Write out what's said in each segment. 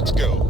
Let's go.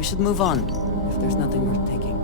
We should move on, if there's nothing worth taking.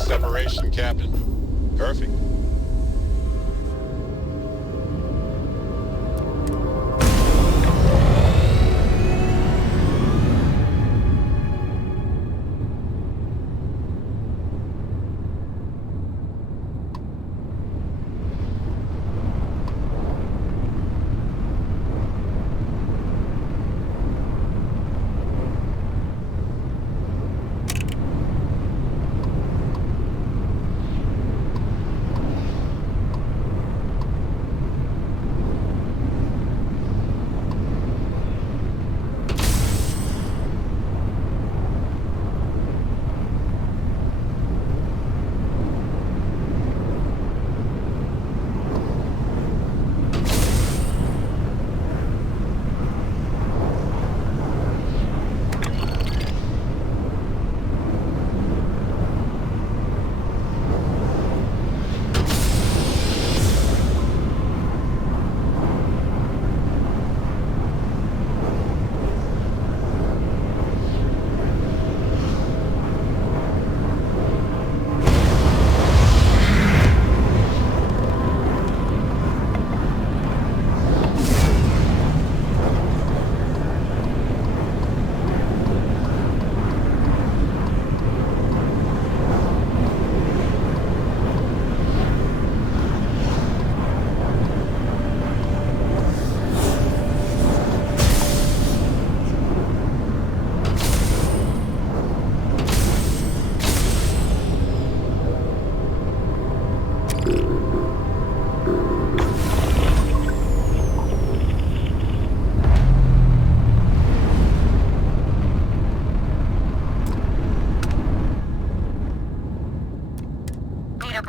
Separation, Captain. Perfect.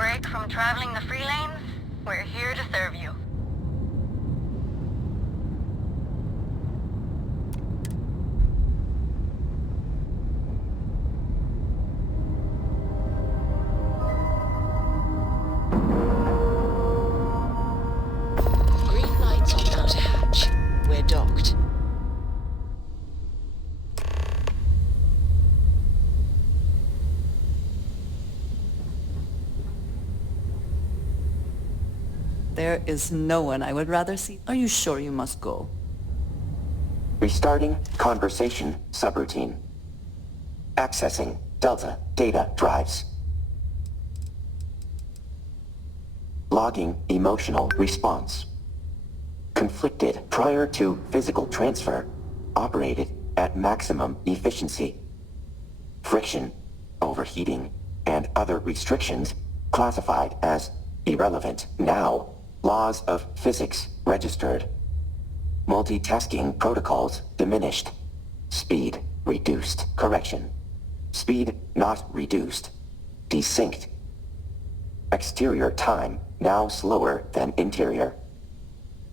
break from traveling the free lanes? We're here to serve you. Green lights on outer hatch. We're docked. There is no one I would rather see. Are you sure you must go? Restarting conversation subroutine. Accessing Delta data drives. Logging emotional response. Conflicted prior to physical transfer. Operated at maximum efficiency. Friction, overheating, and other restrictions classified as irrelevant. Now, laws of physics registered. Multitasking protocols diminished. Speed reduced. Correction. Speed not reduced. Desynced. Exterior time now slower than interior.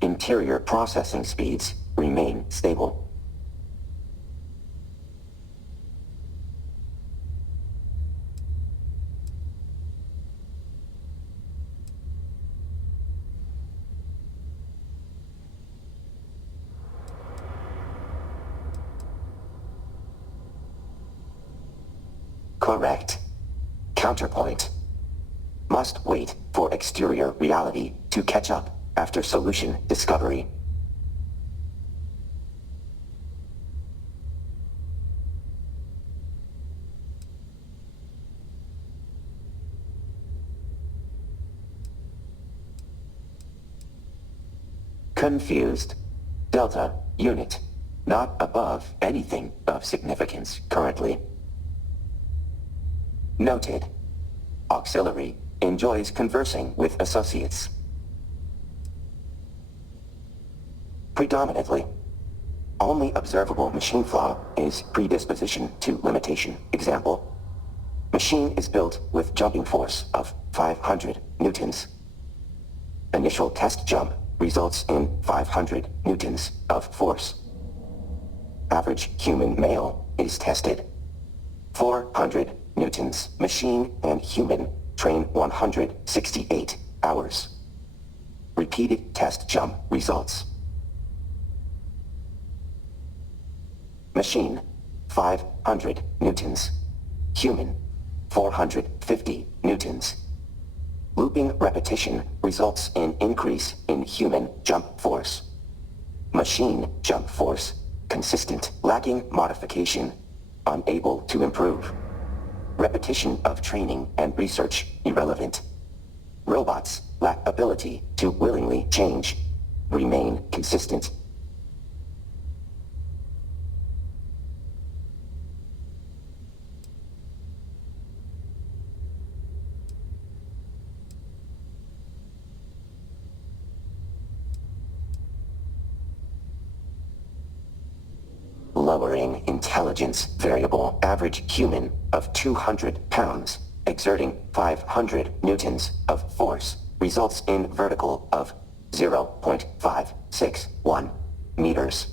Interior processing speeds remain stable. Correct. Counterpoint. Must wait for exterior reality to catch up after solution discovery. Confused. Delta unit. Not above anything of significance currently. Noted. Auxiliary enjoys conversing with associates. Predominantly. Only observable machine flaw is predisposition to limitation. Example. Machine is built with jumping force of 500 newtons. Initial test jump results in 500 newtons of force. Average human male is tested. 400 newtons. Machine and human train 168 hours. Repeated test jump results. Machine 500 newtons. Human 450 newtons. Looping repetition results in increase in human jump force. Machine jump force consistent, lacking modification, unable to improve. Repetition of training and research irrelevant. Robots lack ability to willingly change, remain consistent. Lowering intelligence variable. Average human of 200 pounds, exerting 500 newtons of force, results in vertical of 0.561 meters.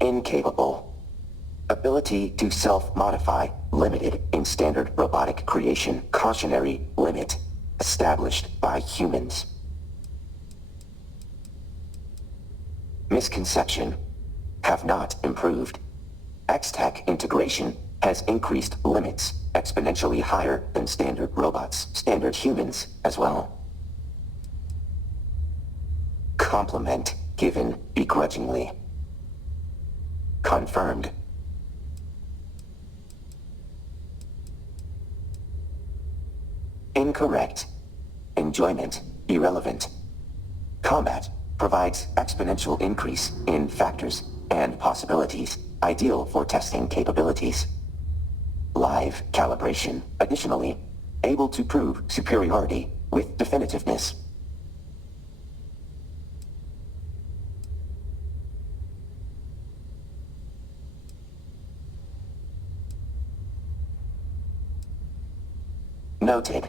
Incapable. Ability to self-modify limited in standard robotic creation. Cautionary limit. Established by humans. Misconception. Have not improved. X-Tech integration has increased limits exponentially higher than standard robots. Standard humans as well. Compliment given begrudgingly. Confirmed. Incorrect. Enjoyment irrelevant. Combat provides exponential increase in factors and possibilities, ideal for testing capabilities. Live calibration, additionally, able to prove superiority with definitiveness. Noted.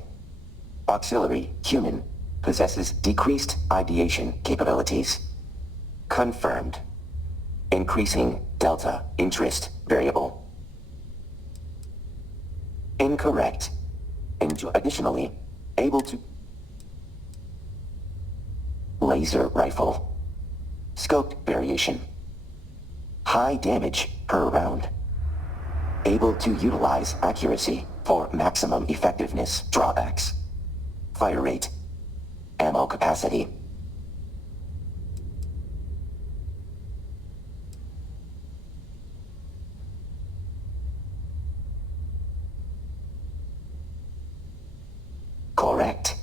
Auxiliary human possesses decreased ideation capabilities. Confirmed. Increasing delta interest variable. Incorrect. Additionally, able to... Laser rifle. Scope variation. High damage per round. Able to utilize accuracy for maximum effectiveness. Drawbacks. Fire rate. Ammo capacity. Correct.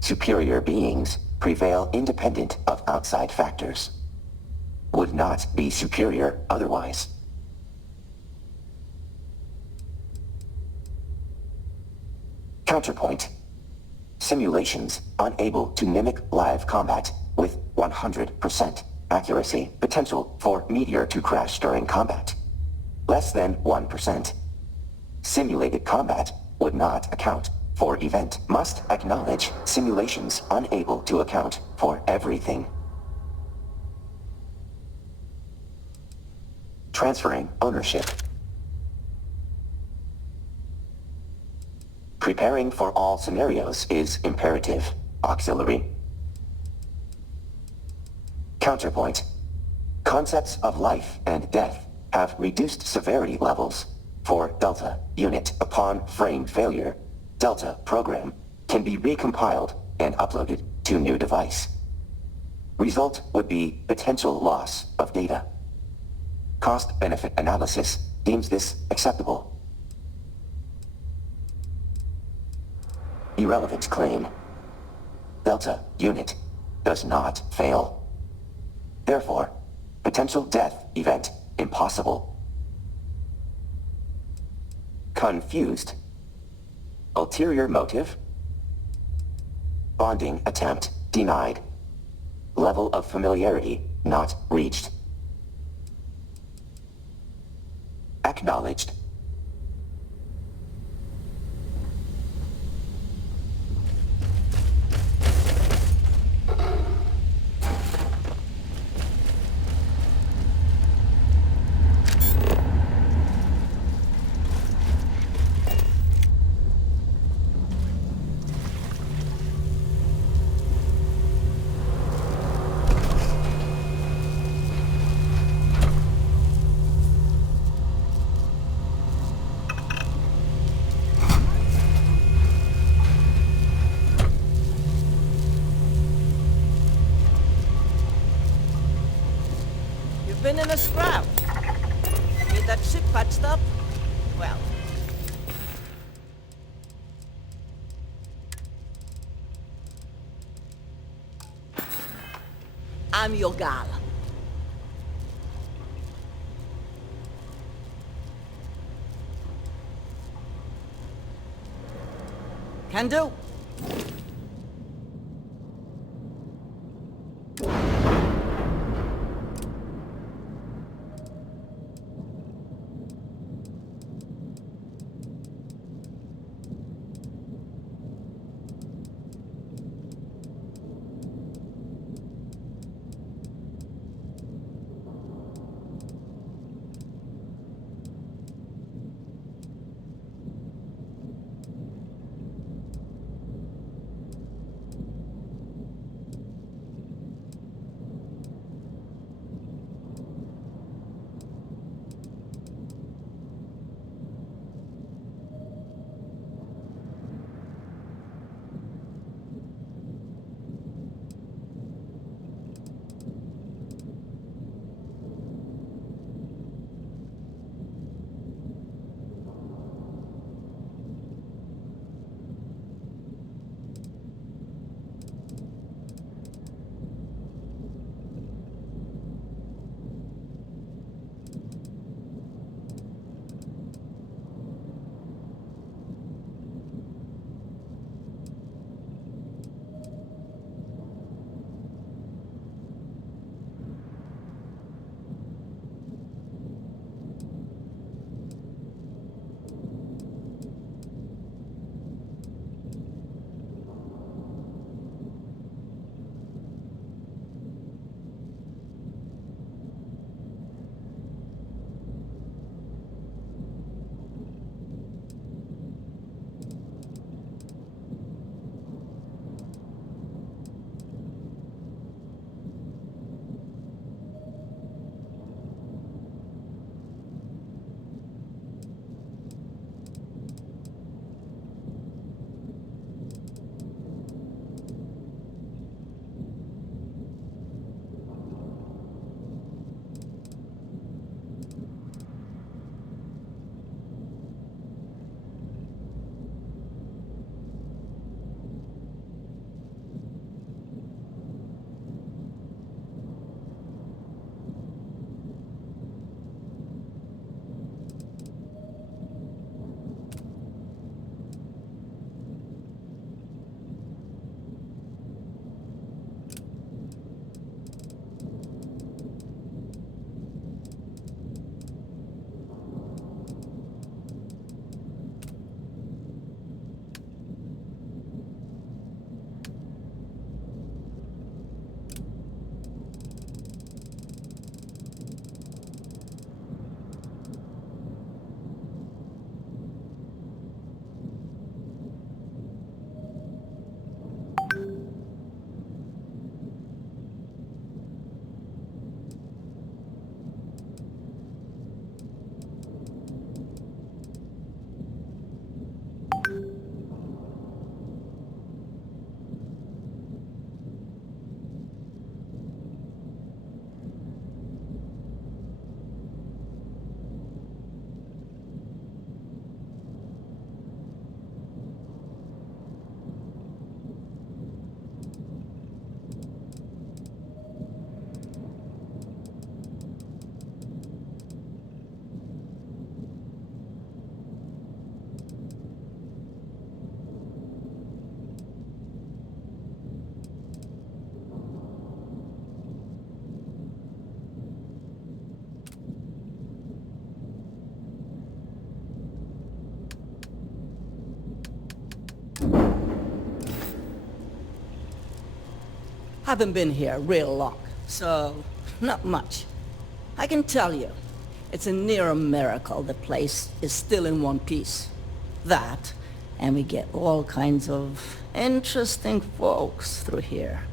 Superior beings prevail independent of outside factors. Would not be superior otherwise. Counterpoint. Simulations unable to mimic live combat with 100% accuracy. Potential for meteor to crash during combat. Less than 1%. Simulated combat would not account for event. Must acknowledge simulations unable to account for everything. Transferring ownership. Preparing for all scenarios is imperative. Auxiliary. Counterpoint. Concepts of life and death have reduced severity levels for Delta unit. Upon frame failure, Delta program can be recompiled and uploaded to new device. Result would be potential loss of data. Cost-benefit analysis deems this acceptable. Irrelevant claim. Delta unit does not fail. Therefore, potential death event impossible. Confused. Ulterior motive. Bonding attempt denied. Level of familiarity not reached. Acknowledged. Been in a scrap. Need that ship patched up? Well. I'm your gal. Can do. Haven't been here real long, so not much. I can tell you, it's a near miracle the place is still in one piece. That, and we get all kinds of interesting folks through here,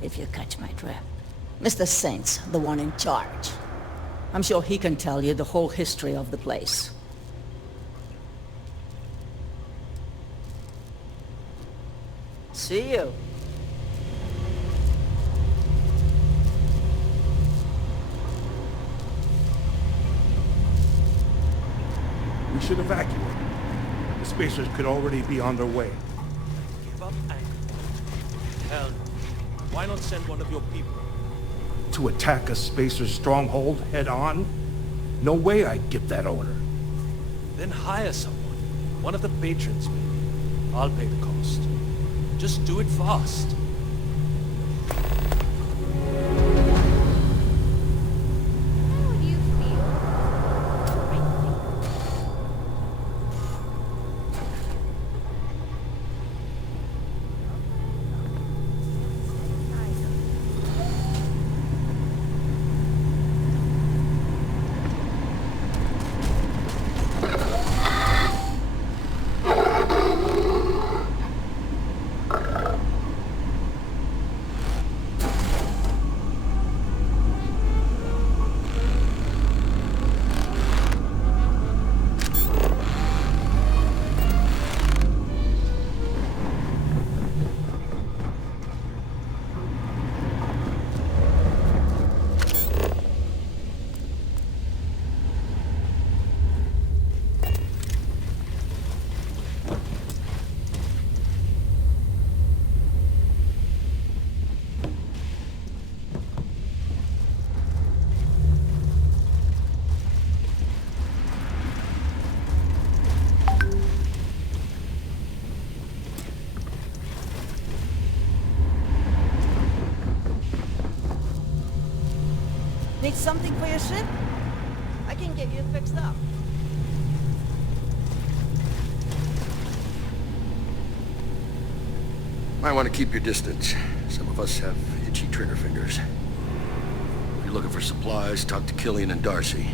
if you catch my drift. Mr. Saint's the one in charge. I'm sure he can tell you the whole history of the place. See you. We should evacuate. The spacers could already be on their way. Give up Anchorpoint. Hell, why not send one of your people? To attack a spacer's stronghold head-on? No way I'd give that order. Then hire someone. One of the patrons, maybe. I'll pay the cost. Just do it fast. How would you feel? Need something for your ship? I can get you fixed up. Might want to keep your distance. Some of us have itchy trigger fingers. If you're looking for supplies, talk to Killian and Darcy.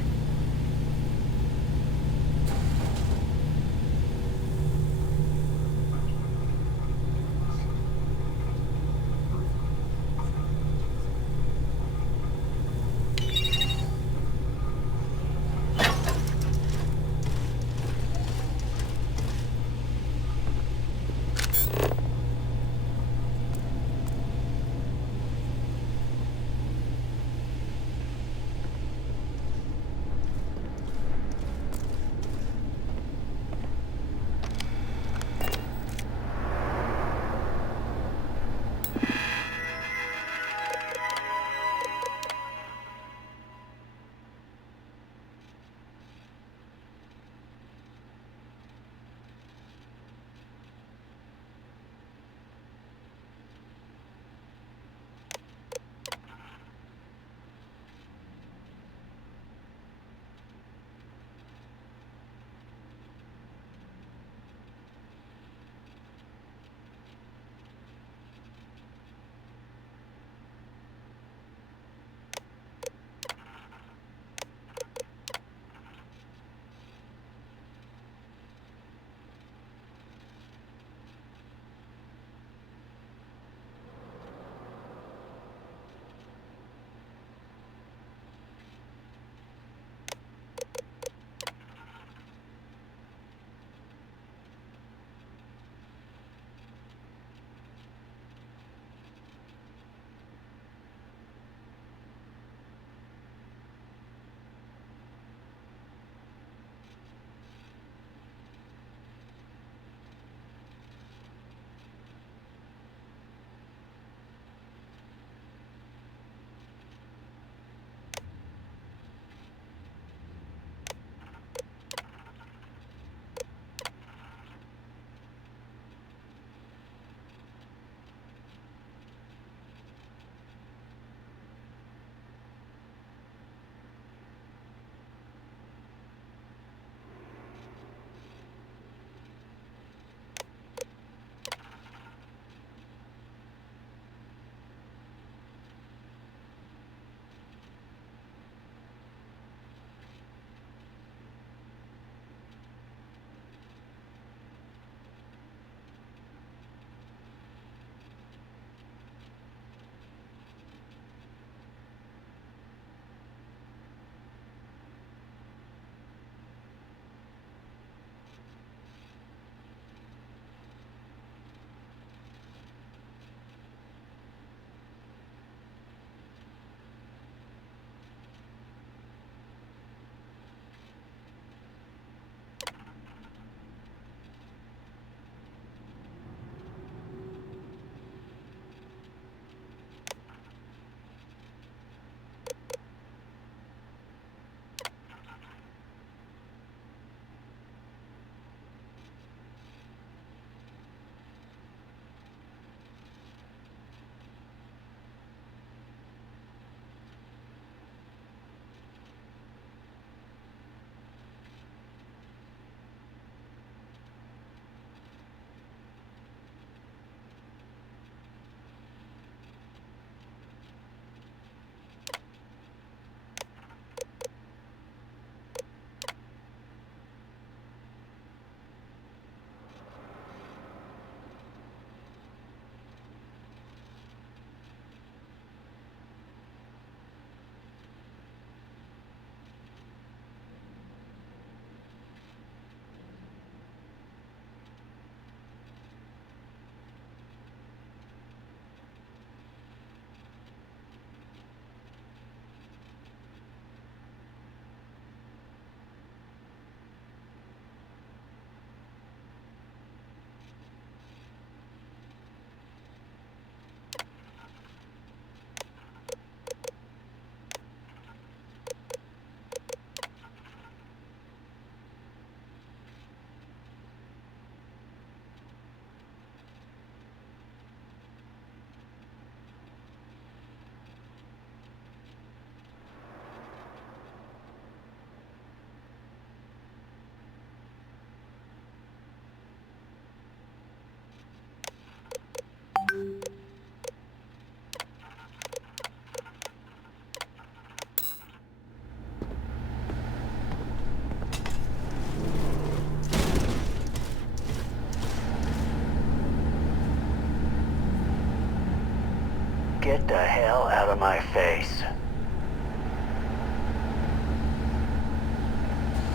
Get the hell out of my face.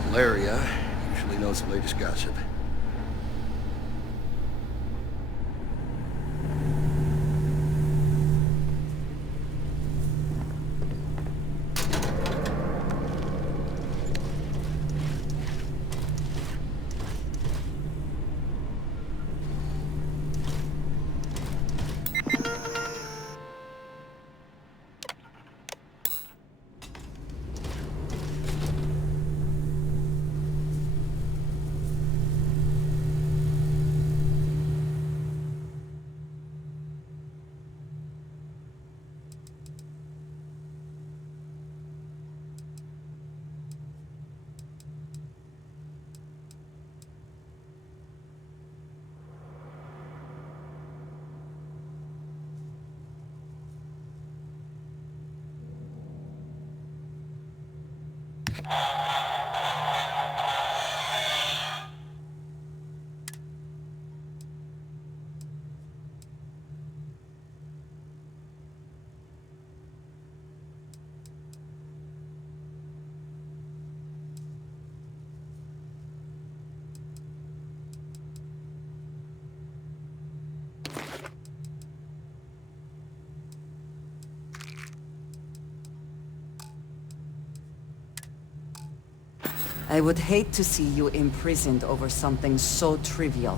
Valeria usually knows the latest gossip. I would hate to see you imprisoned over something so trivial.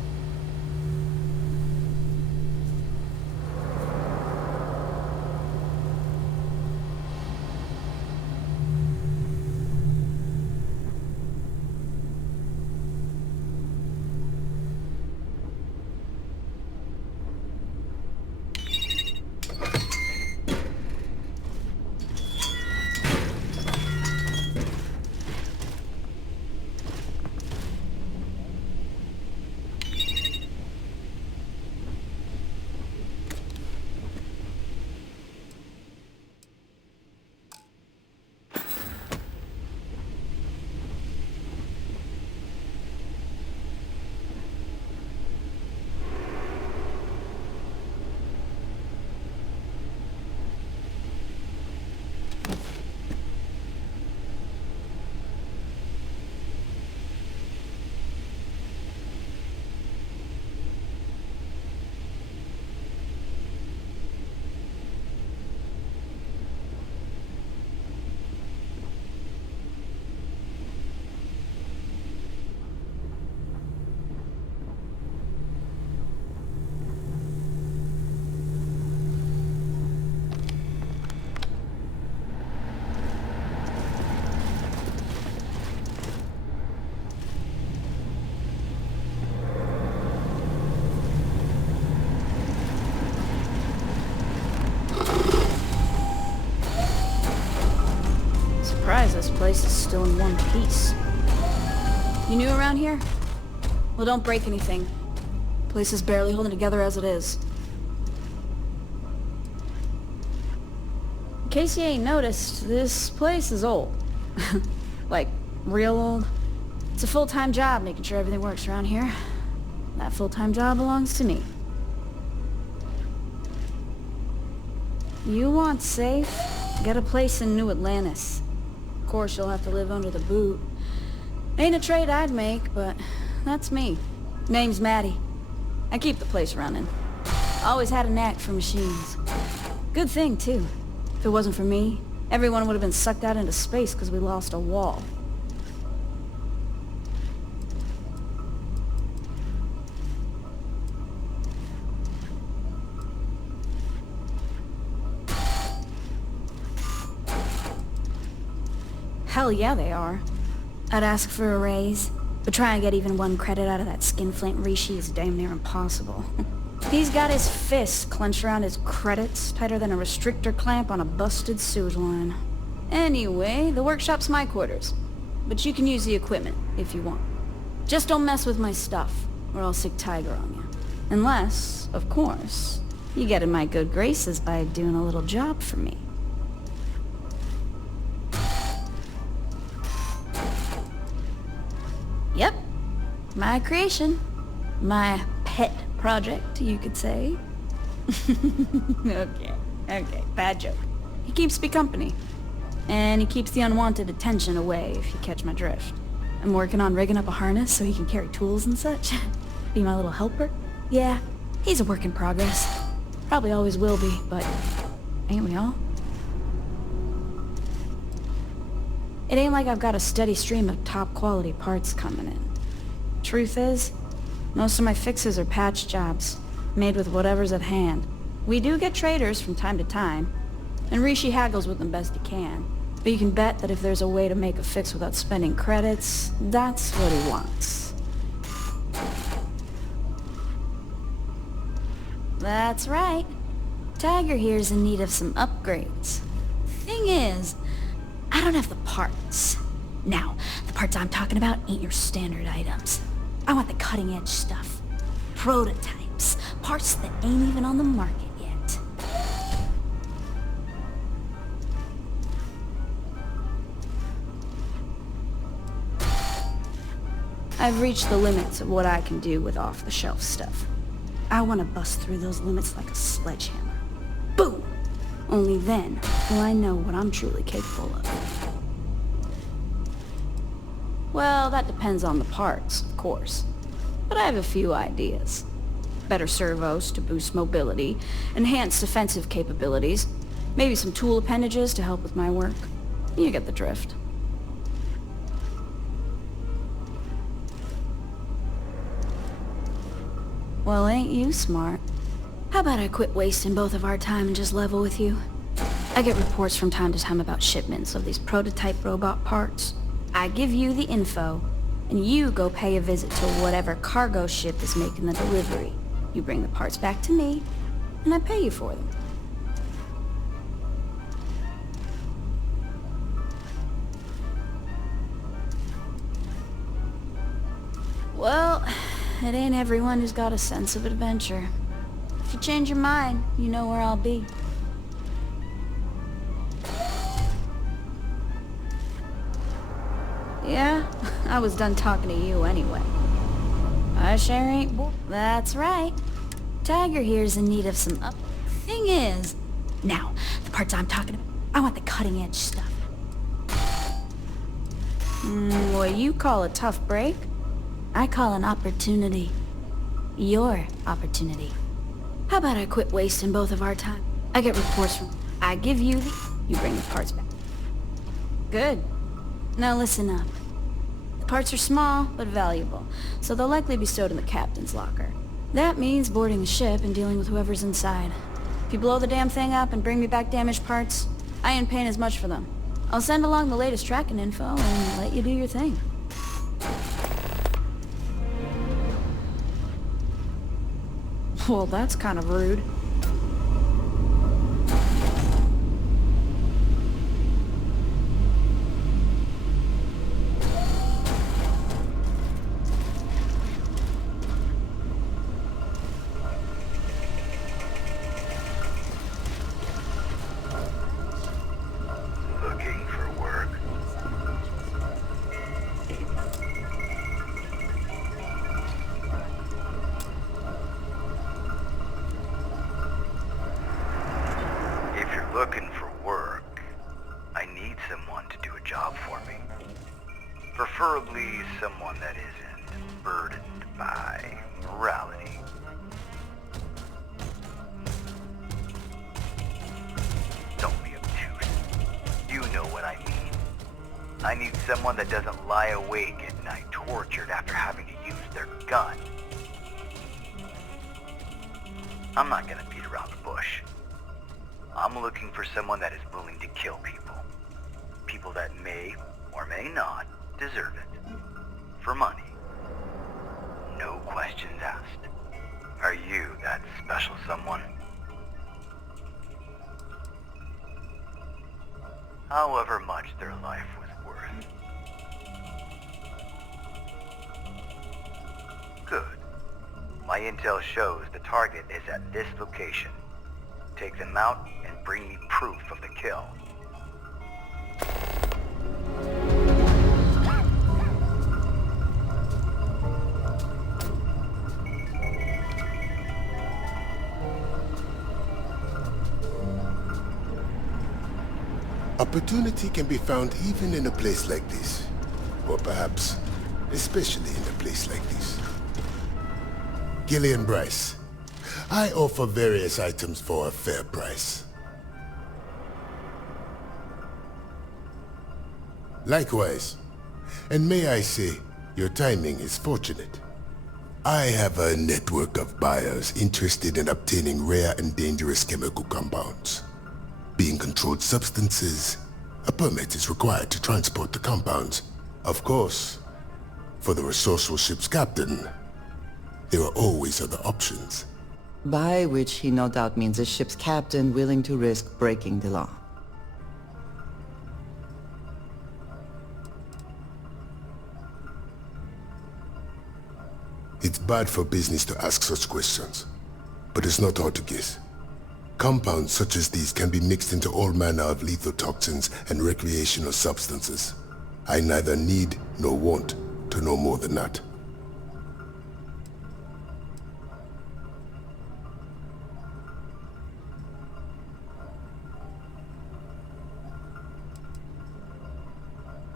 Surprised this place is still in one piece. You new around here? Well, don't break anything. Place is barely holding together as it is. In case you ain't noticed, this place is old. Like, real old. It's a full-time job making sure everything works around here. That full-time job belongs to me. You want safe? Get a place in New Atlantis. Of course, you'll have to live under the boot. Ain't a trade I'd make, but that's me. Name's Maddie. I keep the place running. Always had a knack for machines. Good thing, too. If it wasn't for me, everyone would have been sucked out into space because we lost a wall. Hell yeah, they are. I'd ask for a raise, but try and get even one credit out of that skinflint Rishi is damn near impossible. He's got his fists clenched around his credits, tighter than a restrictor clamp on a busted sewage line. Anyway, the workshop's my quarters, but you can use the equipment if you want. Just don't mess with my stuff, or I'll sick Tiger on you. Unless, of course, you get in my good graces by doing a little job for me. Yep, my creation. My pet project, you could say. Okay, Okay, bad joke. He keeps me company. And he keeps the unwanted attention away, if you catch my drift. I'm working on rigging up a harness so he can carry tools and such. Be my little helper. Yeah, he's a work in progress. Probably always will be, but ain't we all? It ain't like I've got a steady stream of top quality parts coming in. Truth is, most of my fixes are patch jobs, made with whatever's at hand. We do get traders from time to time, and Rishi haggles with them best he can. But you can bet that if there's a way to make a fix without spending credits, that's what he wants. That's right. Tiger here's in need of some upgrades. Thing is, I don't have the parts. Now, the parts I'm talking about ain't your standard items. I want the cutting-edge stuff. Prototypes. Parts that ain't even on the market yet. I've reached the limits of what I can do with off-the-shelf stuff. I want to bust through those limits like a sledgehammer. Boom! Only then will I know what I'm truly capable of. Well, that depends on the parts, of course. But I have a few ideas. Better servos to boost mobility, enhanced defensive capabilities, maybe some tool appendages to help with my work. You get the drift. Well, ain't you smart? How about I quit wasting both of our time and just level with you? I get reports from time to time about shipments of these prototype robot parts. I give you the info, and you go pay a visit to whatever cargo ship is making the delivery. You bring the parts back to me, and I pay you for them. Well, it ain't everyone who's got a sense of adventure. If you change your mind, you know where I'll be. Yeah, I was done talking to you anyway. I sure ain't That's right. Tiger here's in need of some Thing is, now, the parts I'm talking about, I want the cutting-edge stuff. What you call a tough break, I call an opportunity. Your opportunity. How about I quit wasting both of our time? I get reports from... I give you the... You bring the parts back. Good. Now listen up. The parts are small, but valuable, so they'll likely be stowed in the captain's locker. That means boarding the ship and dealing with whoever's inside. If you blow the damn thing up and bring me back damaged parts, I ain't paying as much for them. I'll send along the latest tracking info and let you do your thing. Well, that's kind of rude. Looking for work? If you're looking for work, I need someone to do a job for me. Preferably someone that isn't burdened by morality. Don't be obtuse. You know what I mean. I need someone that doesn't lie awake at night tortured after having to use their gun. I'm not gonna beat around the bush. I'm looking for someone that is willing to kill people. People that may or may not deserve it. For money. No questions asked. Are you that special someone? However much their life was worth. Good. My intel shows the target is at this location. Take them out and bring me proof of the kill. Opportunity can be found even in a place like this. Or perhaps, especially in a place like this. Gillian Bryce. I offer various items for a fair price. Likewise. And may I say, your timing is fortunate. I have a network of buyers interested in obtaining rare and dangerous chemical compounds. Being controlled substances, a permit is required to transport the compounds. Of course, for the resourceful ship's captain, there are always other options. By which he no doubt means a ship's captain willing to risk breaking the law. It's bad for business to ask such questions, but it's not hard to guess. Compounds such as these can be mixed into all manner of lethal toxins and recreational substances. I neither need nor want to know more than that.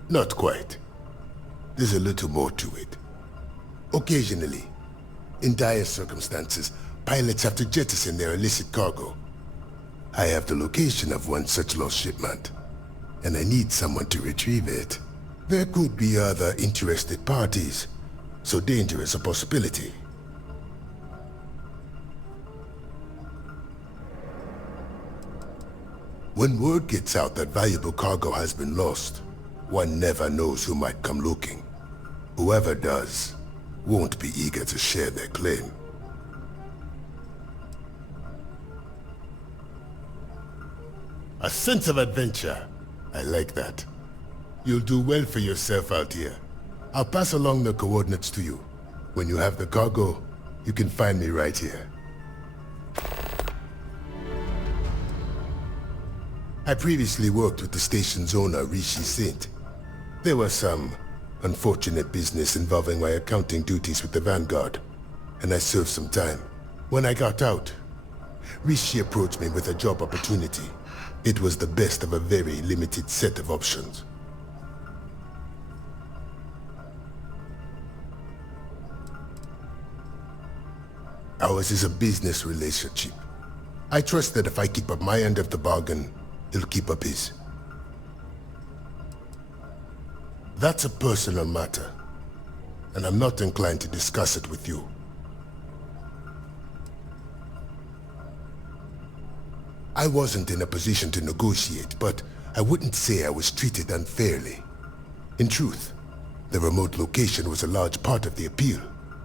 Not quite. There's a little more to it. Occasionally, in dire circumstances, pilots have to jettison their illicit cargo. I have the location of one such lost shipment, and I need someone to retrieve it. There could be other interested parties, so danger is a possibility. When word gets out that valuable cargo has been lost, one never knows who might come looking. Whoever does won't be eager to share their claim. A sense of adventure. I like that. You'll do well for yourself out here. I'll pass along the coordinates to you. When you have the cargo, you can find me right here. I previously worked with the station's owner, Rishi Saint. There was some unfortunate business involving my accounting duties with the Vanguard, and I served some time. When I got out, Rishi approached me with a job opportunity. It was the best of a very limited set of options. Ours is a business relationship. I trust that if I keep up my end of the bargain, he'll keep up his. That's a personal matter, and I'm not inclined to discuss it with you. I wasn't in a position to negotiate, but I wouldn't say I was treated unfairly. In truth, the remote location was a large part of the appeal.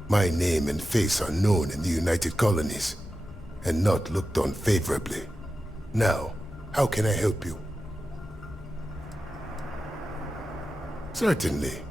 My name and face are known in the United Colonies, and not looked on favorably. Now, how can I help you? Certainly.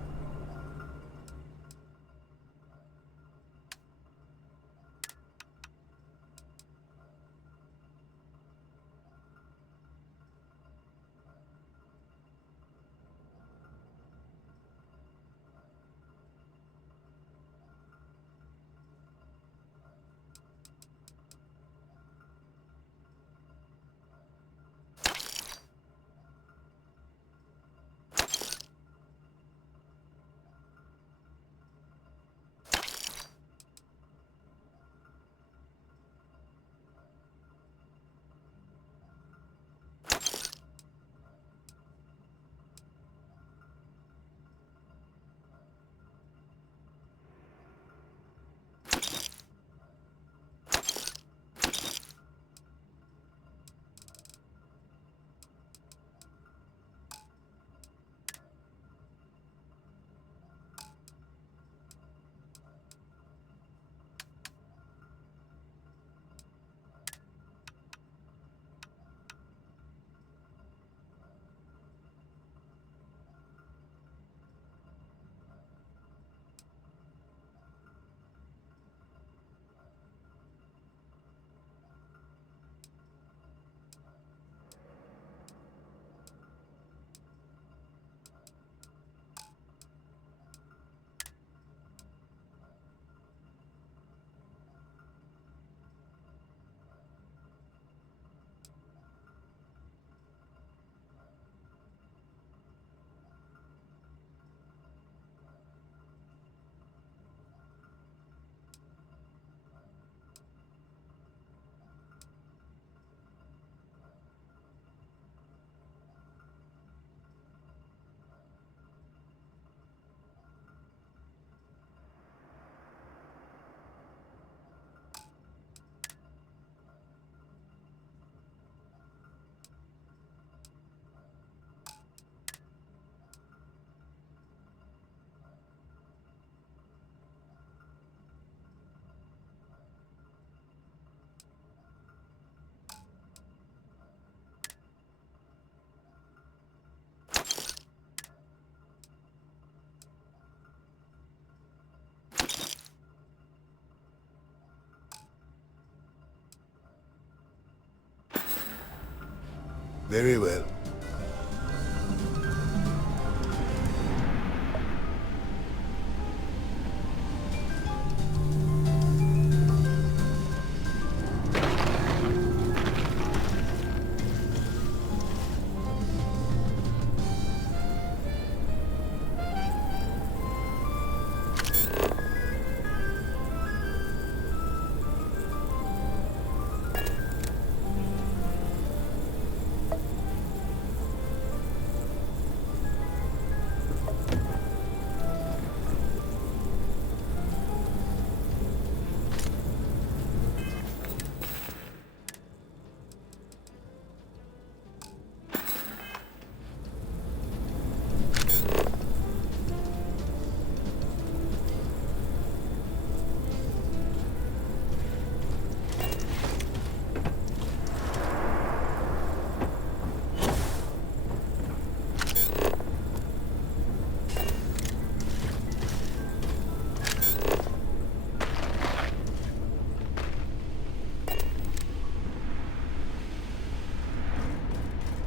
Very well.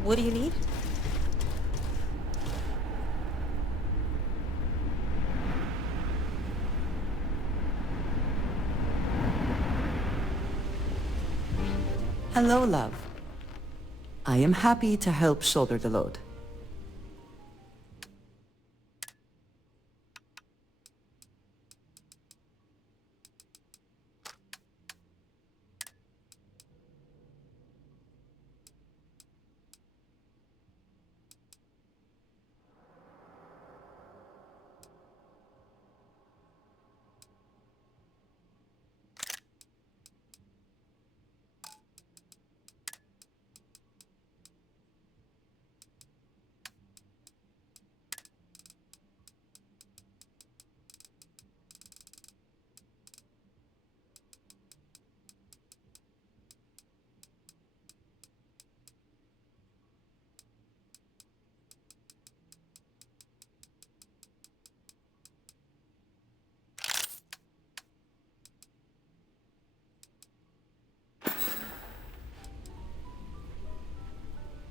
What do you need? Hello, love. I am happy to help shoulder the load.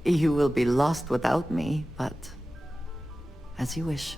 You will be lost without me, but as you wish.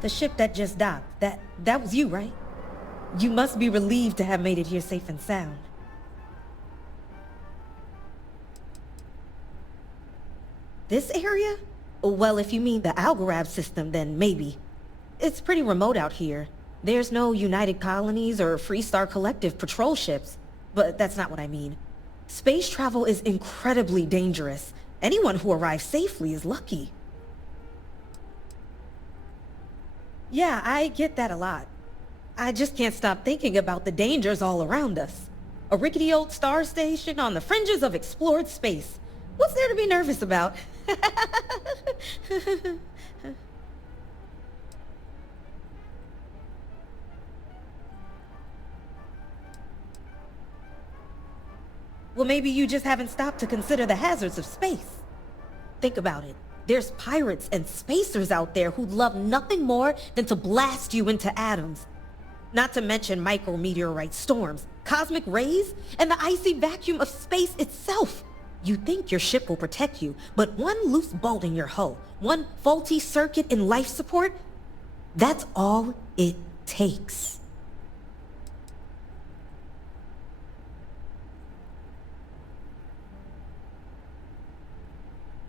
The ship that just docked, that was you, right? You must be relieved to have made it here safe and sound. This area? Well, if you mean the Algorab system, then maybe. It's pretty remote out here. There's no United Colonies or Freestar Collective patrol ships. But that's not what I mean. Space travel is incredibly dangerous. Anyone who arrives safely is lucky. Yeah, I get that a lot. I just can't stop thinking about the dangers all around us. A rickety old star station on the fringes of explored space. What's there to be nervous about? Well, maybe you just haven't stopped to consider the hazards of space. Think about it. There's pirates and spacers out there who'd love nothing more than to blast you into atoms. Not to mention micrometeorite storms, cosmic rays, and the icy vacuum of space itself. You think your ship will protect you, but one loose bolt in your hull, one faulty circuit in life support, that's all it takes.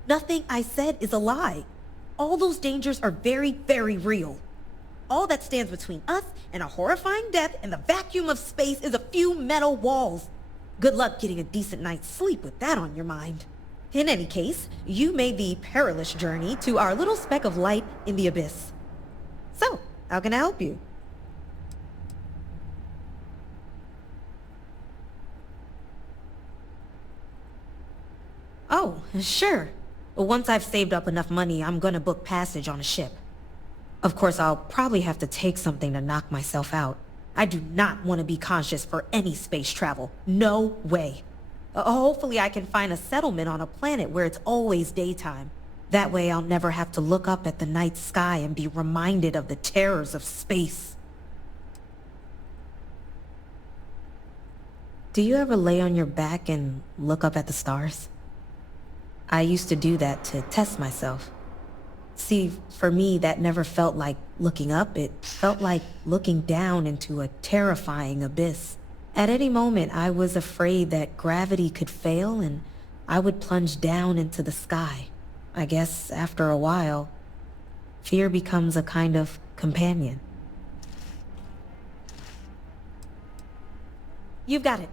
Nothing I said is a lie. All those dangers are very, very real. All that stands between us and a horrifying death in the vacuum of space is a few metal walls. Good luck getting a decent night's sleep with that on your mind. In any case, you made the perilous journey to our little speck of light in the abyss. So, how can I help you? Oh, sure. Once I've saved up enough money, I'm gonna book passage on a ship. Of course, I'll probably have to take something to knock myself out. I do not want to be conscious for any space travel. No way. Hopefully I can find a settlement on a planet where it's always daytime. That way I'll never have to look up at the night sky and be reminded of the terrors of space. Do you ever lay on your back and look up at the stars? I used to do that to test myself. See, for me, that never felt like looking up. It felt like looking down into a terrifying abyss. At any moment, I was afraid that gravity could fail and I would plunge down into the sky. I guess after a while, fear becomes a kind of companion. You've got it.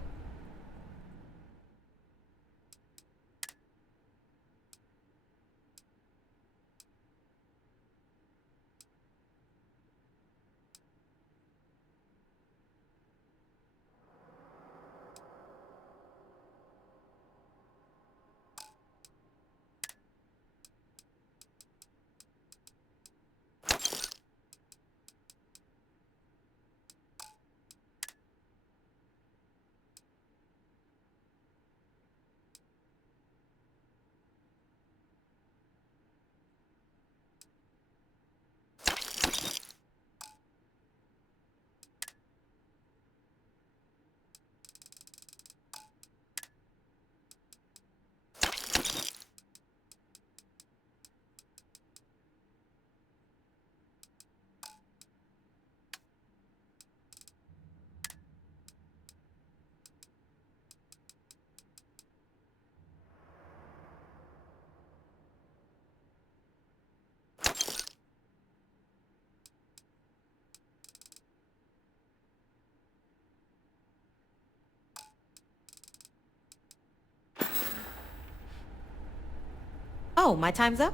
Oh, my time's up?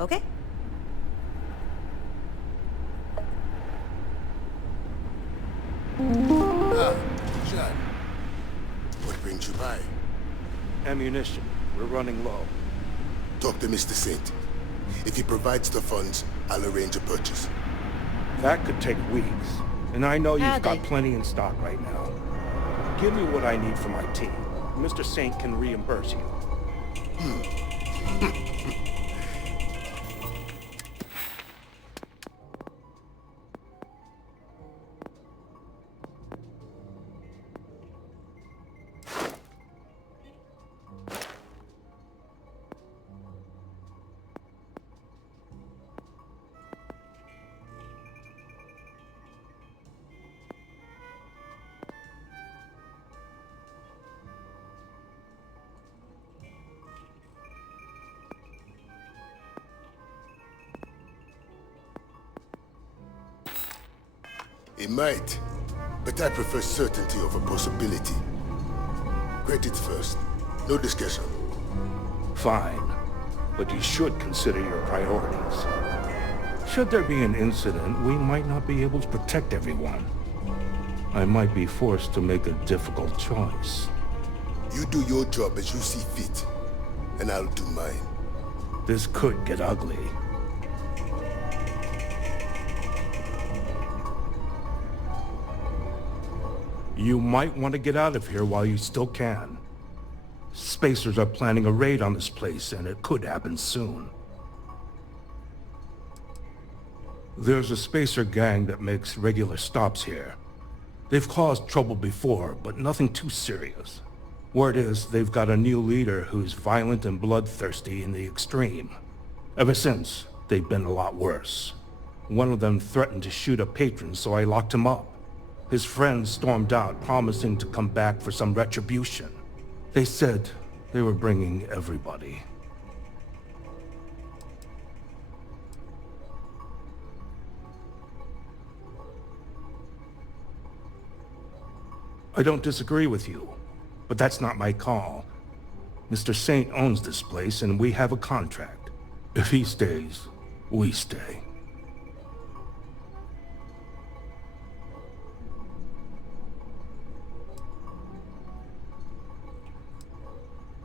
Okay. Ah, John. What brings you by? Ammunition. We're running low. Talk to Mr. Saint. If he provides the funds, I'll arrange a purchase. That could take weeks. And I know you've got plenty in stock right now. Give me what I need for my team. Mr. Saint can reimburse you. It might, but I prefer certainty over possibility. Credits first. No discussion. Fine. But you should consider your priorities. Should there be an incident, we might not be able to protect everyone. I might be forced to make a difficult choice. You do your job as you see fit, and I'll do mine. This could get ugly. You might want to get out of here while you still can. Spacers are planning a raid on this place, and it could happen soon. There's a Spacer gang that makes regular stops here. They've caused trouble before, but nothing too serious. Word is, they've got a new leader who's violent and bloodthirsty in the extreme. Ever since, they've been a lot worse. One of them threatened to shoot a patron, so I locked him up. His friends stormed out, promising to come back for some retribution. They said they were bringing everybody. I don't disagree with you, but that's not my call. Mr. Saint owns this place, and we have a contract. If he stays, we stay.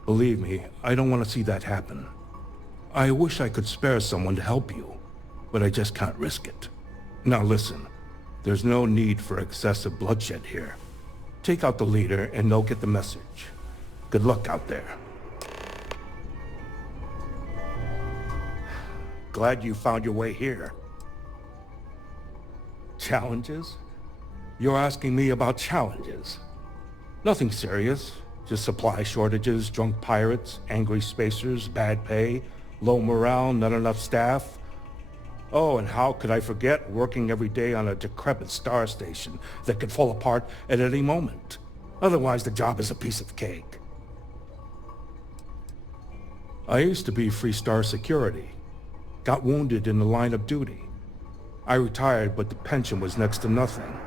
Believe me, I don't want to see that happen. I wish I could spare someone to help you, but I just can't risk it. Now listen, there's no need for excessive bloodshed here. Take out the leader and they'll get the message. Good luck out there. Glad you found your way here. Challenges? You're asking me about challenges. Nothing serious. Just supply shortages, drunk pirates, angry spacers, bad pay, low morale, not enough staff. Oh, and how could I forget working every day on a decrepit star station that could fall apart at any moment? Otherwise, the job is a piece of cake. I used to be Free-Star Security. Got wounded in the line of duty. I retired, but the pension was next to nothing.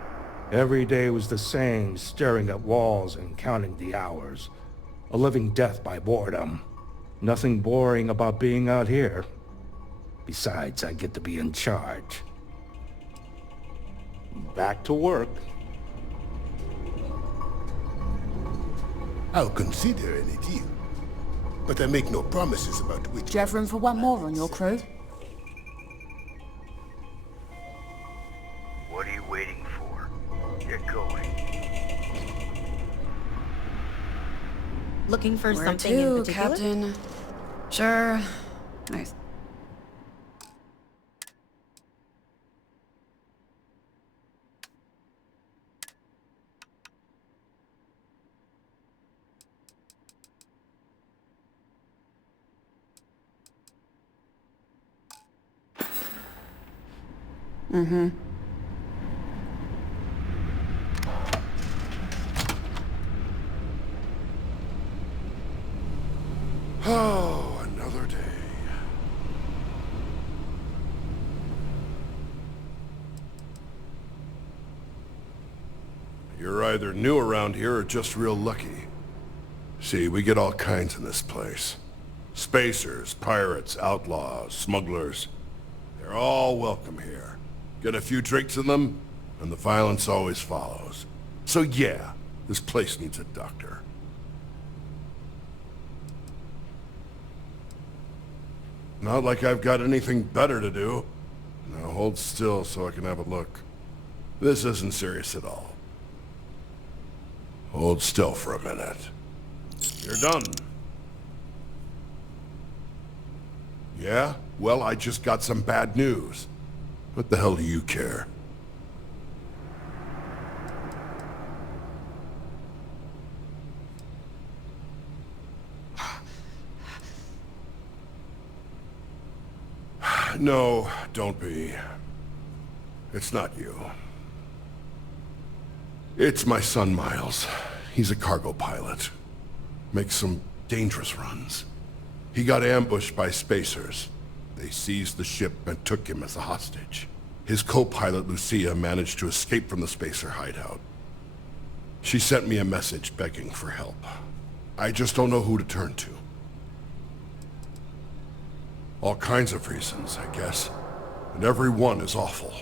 Every day was the same, staring at walls and counting the hours. A living death by boredom. Nothing boring about being out here. Besides, I get to be in charge. Back to work. I'll consider any deal, but I make no promises about which... Do you have room for one more on your crew? What are you waiting for? Get going. Looking for Where something to, in particular? Captain? Sure. Nice. Mm-hmm. Oh, another day. You're either new around here or just real lucky. See, we get all kinds in this place. Spacers, pirates, outlaws, smugglers. They're all welcome here. Get a few drinks in them, and the violence always follows. So yeah, this place needs a doctor. Not like I've got anything better to do. Now hold still so I can have a look. This isn't serious at all. Hold still for a minute. You're done. Yeah? Well, I just got some bad news. What the hell do you care? No, don't be. It's not you. It's my son, Miles. He's a cargo pilot. Makes some dangerous runs. He got ambushed by spacers. They seized the ship and took him as a hostage. His co-pilot, Lucia, managed to escape from the spacer hideout. She sent me a message begging for help. I just don't know who to turn to. All kinds of reasons, I guess. And every one is awful.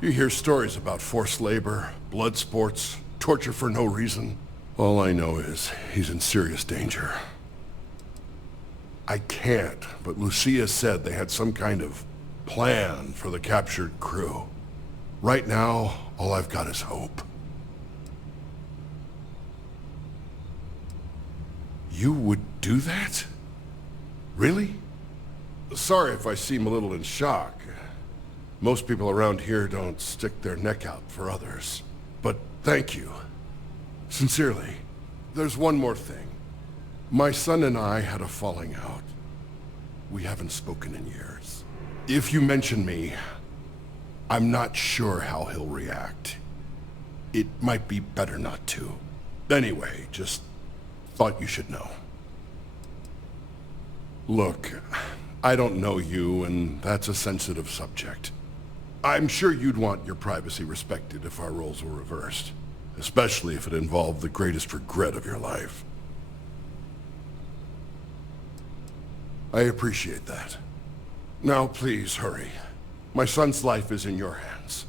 You hear stories about forced labor, blood sports, torture for no reason. All I know is he's in serious danger. I can't, but Lucia said they had some kind of plan for the captured crew. Right now, all I've got is hope. You would do that? Really? Sorry if I seem a little in shock. Most people around here don't stick their neck out for others. But thank you. Sincerely. There's one more thing. My son and I had a falling out. We haven't spoken in years. If you mention me, I'm not sure how he'll react. It might be better not to. Anyway, just thought you should know. Look, I don't know you, and that's a sensitive subject. I'm sure you'd want your privacy respected if our roles were reversed, especially if it involved the greatest regret of your life. I appreciate that. Now, please, hurry. My son's life is in your hands.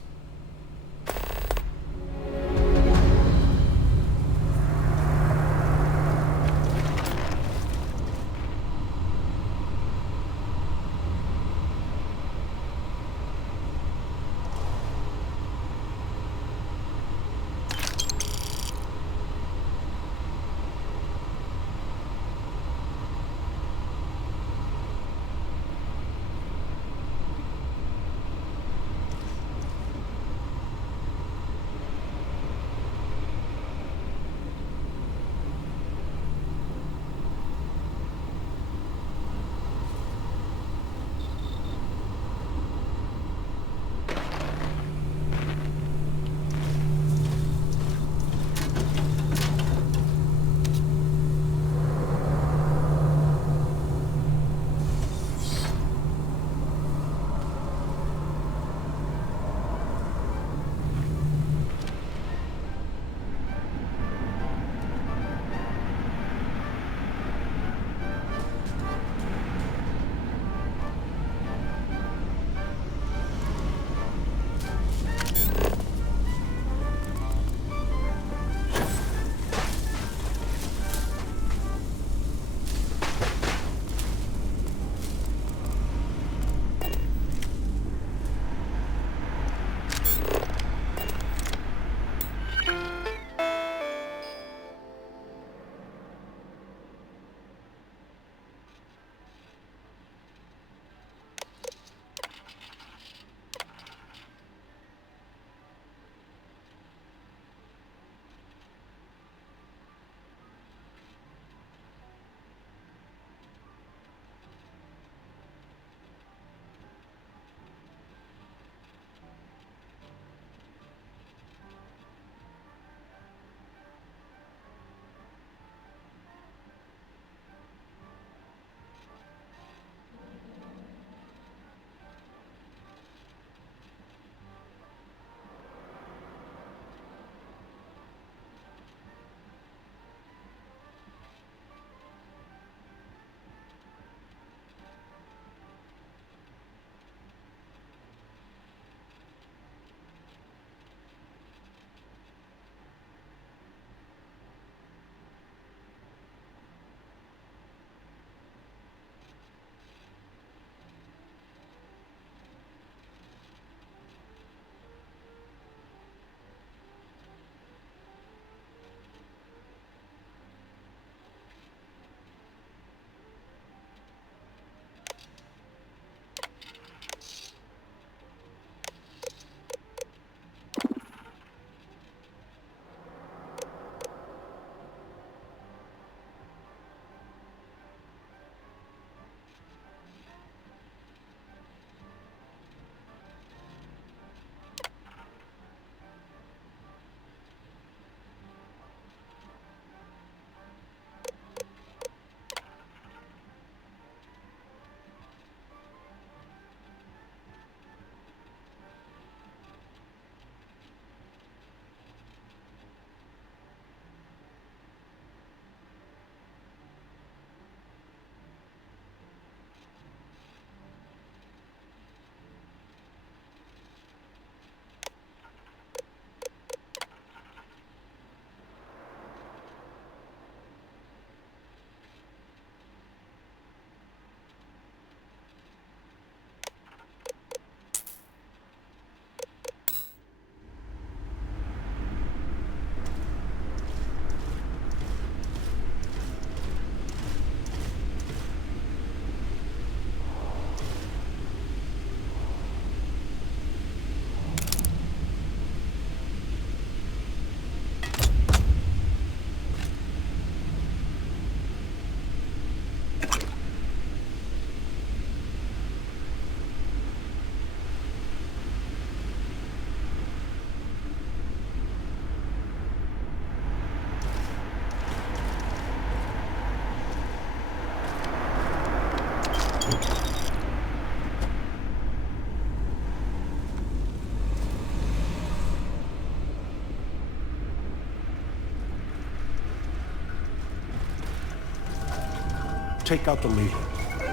take out the leader.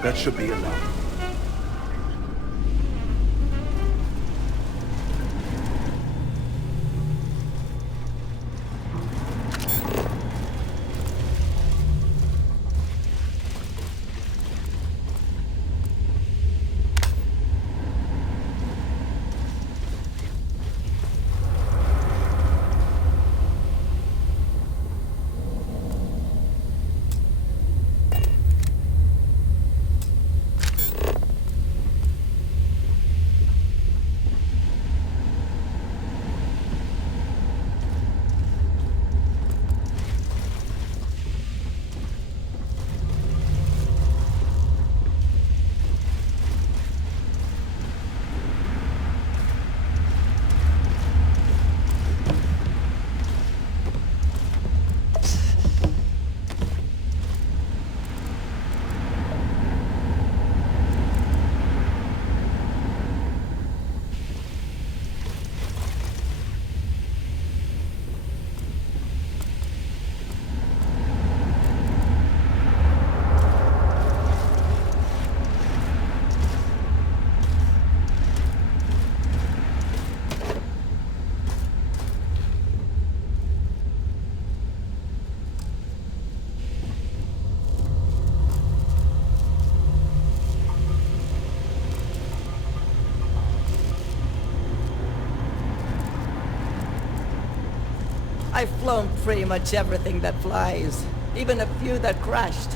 That should be enough. I've flown pretty much everything that flies, even a few that crashed.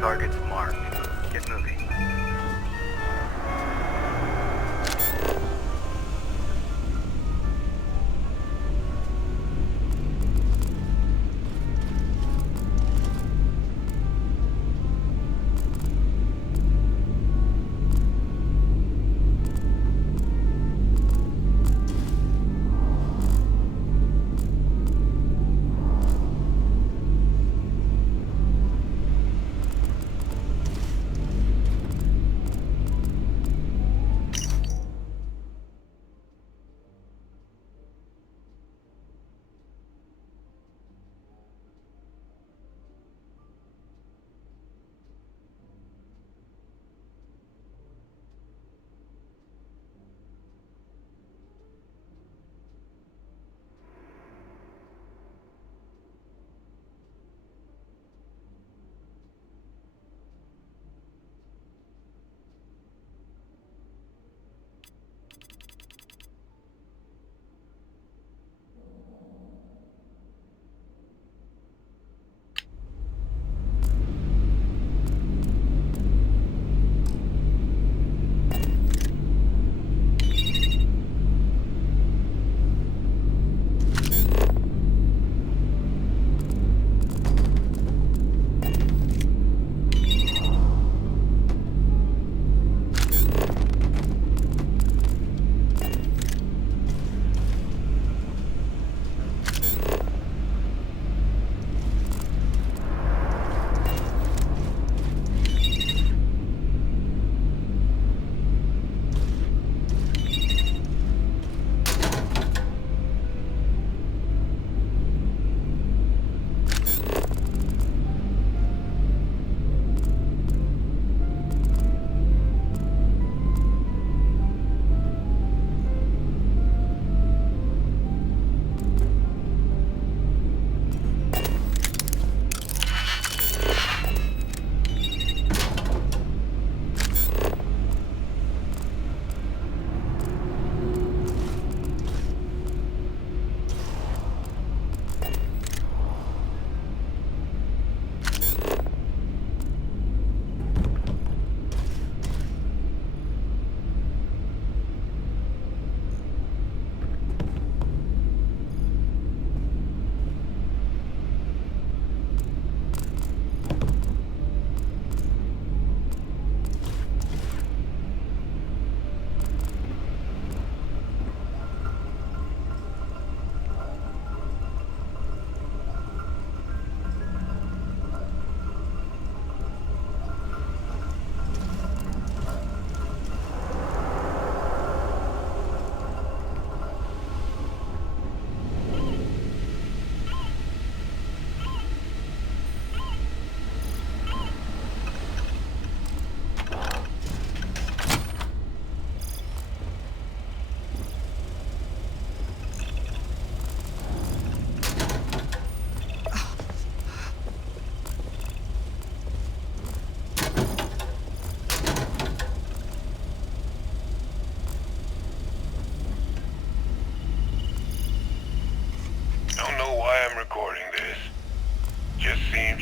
Target's marked. Get moving.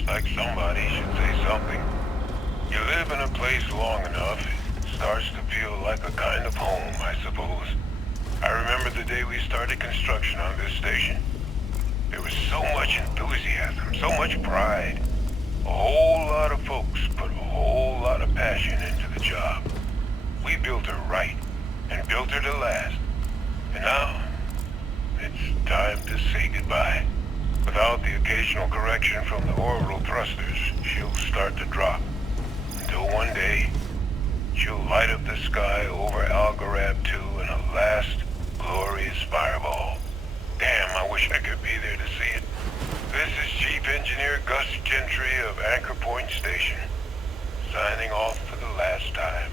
Like somebody should say something. You live in a place long enough, it starts to feel like a kind of home, I suppose. I remember the day we started construction on this station. There was so much enthusiasm, so much pride. A whole lot of folks put a whole lot of passion into the job. We built her right, and built her to last. And now, it's time to say goodbye. Without the occasional correction from the orbital thrusters, she'll start to drop. Until one day, she'll light up the sky over Algorab 2 in a last, glorious fireball. Damn, I wish I could be there to see it. This is Chief Engineer Gus Gentry of Anchorpoint Station, signing off for the last time.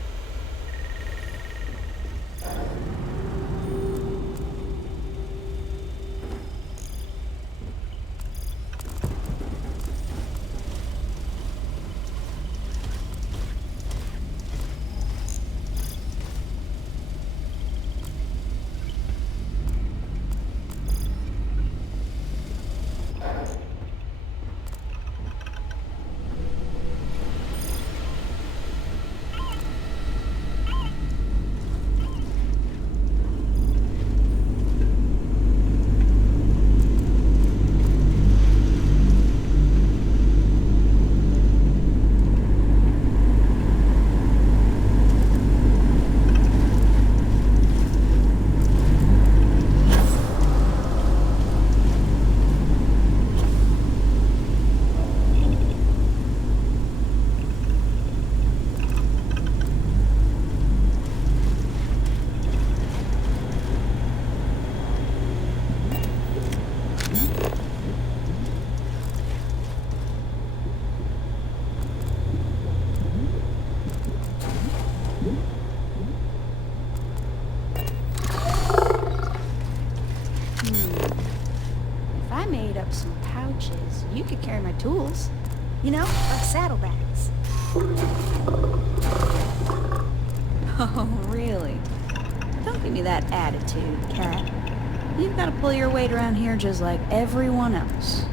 You could carry my tools. You know, like saddlebags. Oh, really? Don't give me that attitude, Cat. You've got to pull your weight around here just like everyone else.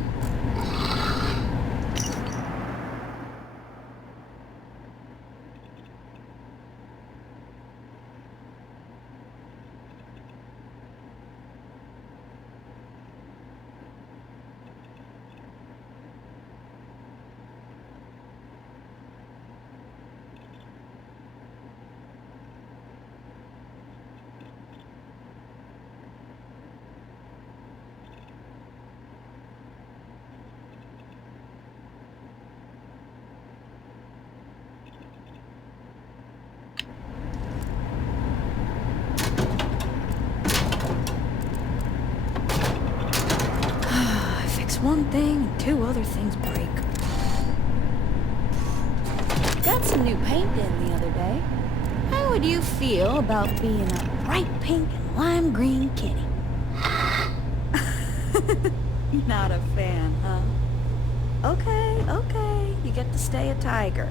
One thing and two other things break. Got some new paint in the other day. How would you feel about being a bright pink and lime green kitty? Not a fan, huh? Okay, you get to stay a tiger.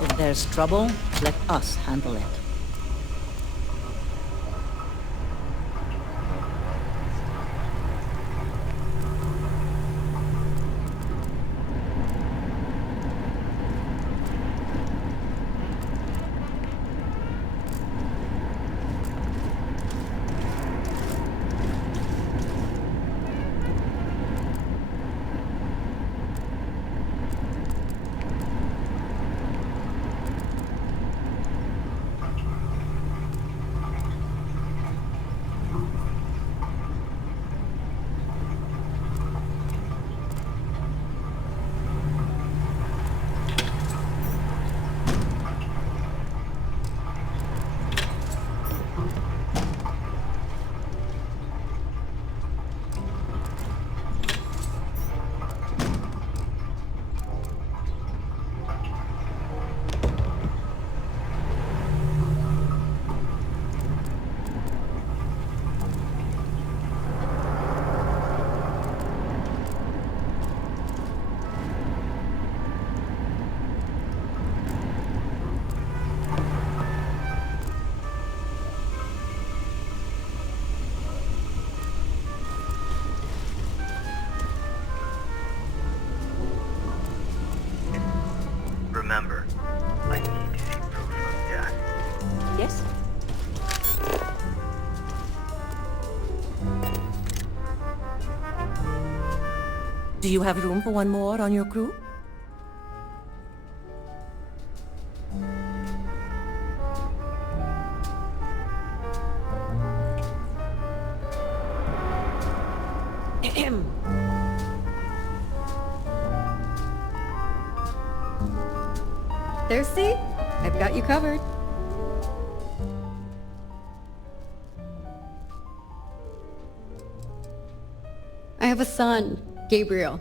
If there's trouble, let us handle it. Remember, I need to see proof of death. Yes? Do you have room for one more on your crew? Thirsty? I've got you covered. I have a son, Gabriel.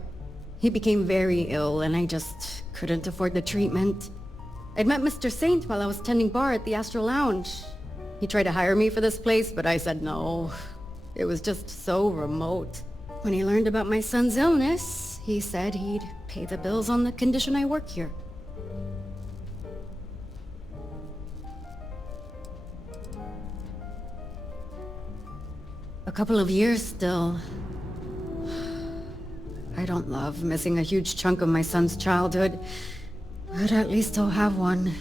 He became very ill and I just couldn't afford the treatment. I'd met Mr. Saint while I was tending bar at the Astral Lounge. He tried to hire me for this place, but I said no. It was just so remote. When he learned about my son's illness, he said he'd pay the bills on the condition I work here. A couple of years still. I don't love missing a huge chunk of my son's childhood, but at least he'll have one.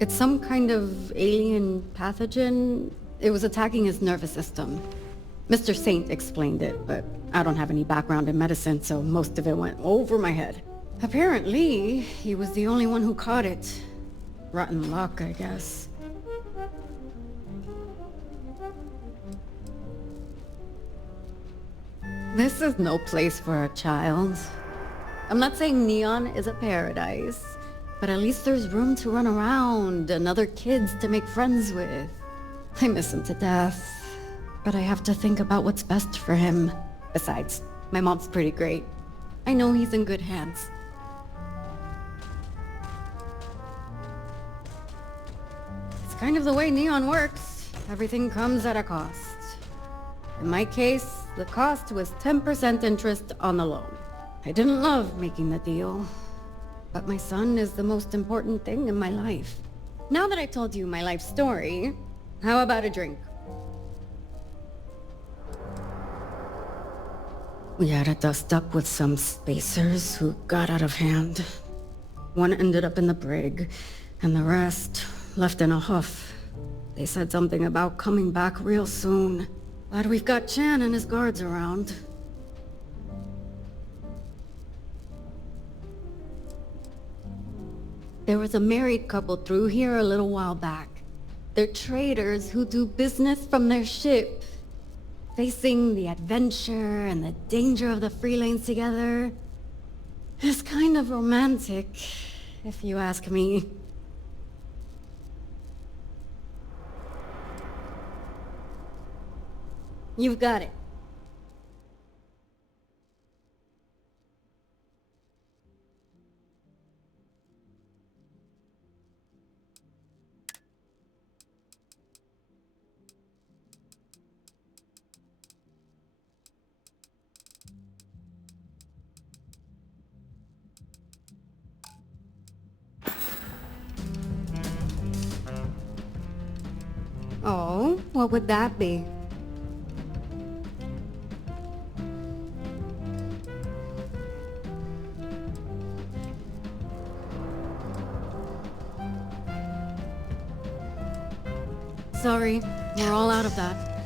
It's some kind of alien pathogen. It was attacking his nervous system. Mr. Saint explained it, but I don't have any background in medicine, so most of it went over my head. Apparently, he was the only one who caught it. Rotten luck, I guess. This is no place for a child. I'm not saying Neon is a paradise, but at least there's room to run around and other kids to make friends with. I miss him to death, but I have to think about what's best for him. Besides, my mom's pretty great. I know he's in good hands. It's kind of the way Neon works. Everything comes at a cost. In my case, the cost was 10% interest on the loan. I didn't love making the deal, but my son is the most important thing in my life. Now that I told you my life story, how about a drink? We had to dust up with some spacers who got out of hand. One ended up in the brig, and the rest left in a huff. They said something about coming back real soon. Glad we've got Chan and his guards around. There was a married couple through here a little while back. They're traders who do business from their ship. Facing the adventure and the danger of the free lanes together. It's kind of romantic, if you ask me. You've got it. What would that be? Sorry, we're all out of that.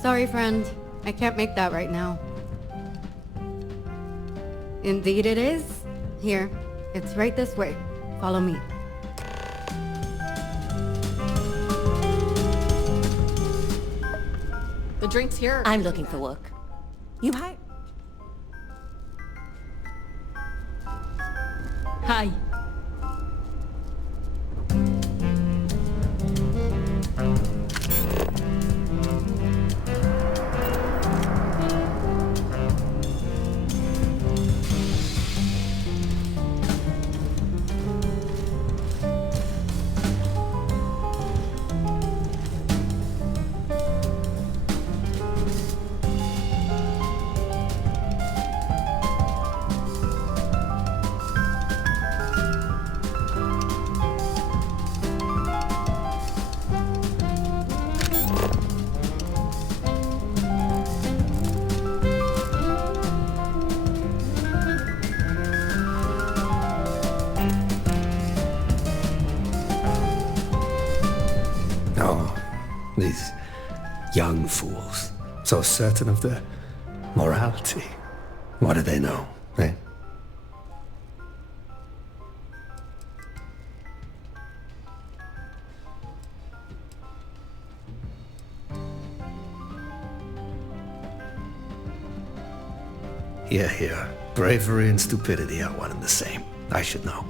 Sorry, friend. I can't make that right now. Indeed it is. Here, it's right this way. Follow me. The drink's here. I'm looking for work. You hired? Hi. These young fools, so certain of their morality. What do they know, eh? Here. Bravery and stupidity are one and the same. I should know.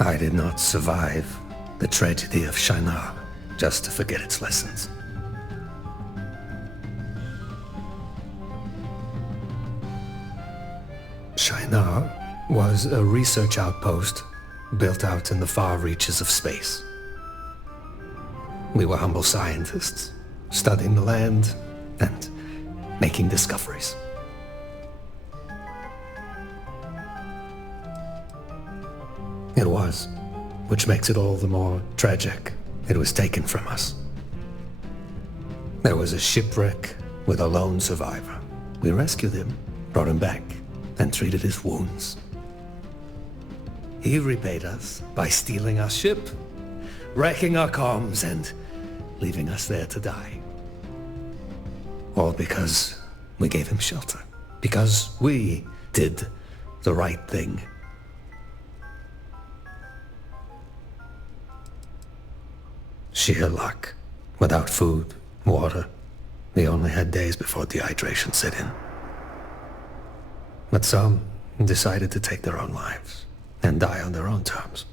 I did not survive the tragedy of Shinar just to forget its lessons. Shinar was a research outpost built out in the far reaches of space. We were humble scientists, studying the land and making discoveries. It was, which makes it all the more tragic. It was taken from us. There was a shipwreck with a lone survivor. We rescued him, brought him back, and treated his wounds. He repaid us by stealing our ship, wrecking our comms, and leaving us there to die. All because we gave him shelter. Because we did the right thing. Sheer luck. Without food, water, we only had days before dehydration set in. But some decided to take their own lives and die on their own terms.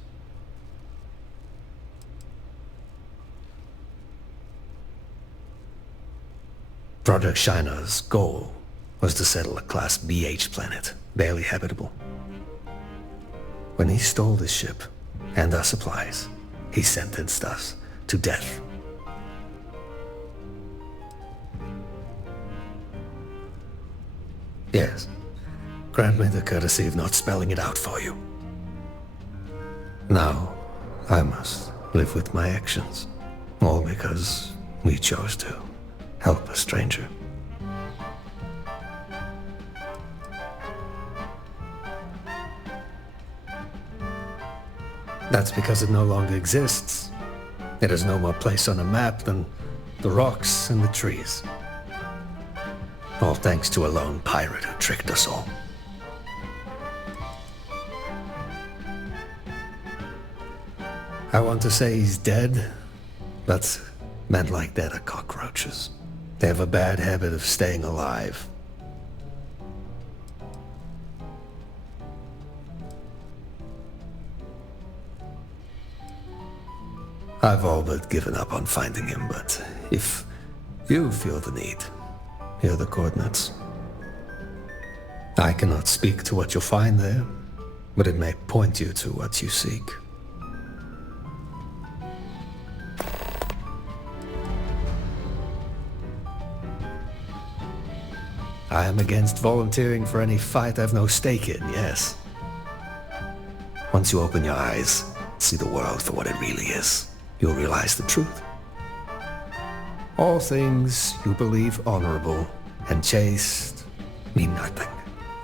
Project Shinar's goal was to settle a Class BH planet, barely habitable. When he stole this ship and our supplies, he sentenced us to death. Yes, grant me the courtesy of not spelling it out for you. Now, I must live with my actions, all because we chose to help a stranger. That's because it no longer exists. It has no more place on a map than the rocks and the trees. All thanks to a lone pirate who tricked us all. I want to say he's dead, but men like that are cockroaches. They have a bad habit of staying alive. I've all but given up on finding him, but if you feel the need, here are the coordinates. I cannot speak to what you'll find there, but it may point you to what you seek. I am against volunteering for any fight I've no stake in, yes. Once you open your eyes, see the world for what it really is, you'll realize the truth. All things you believe honorable and chaste mean nothing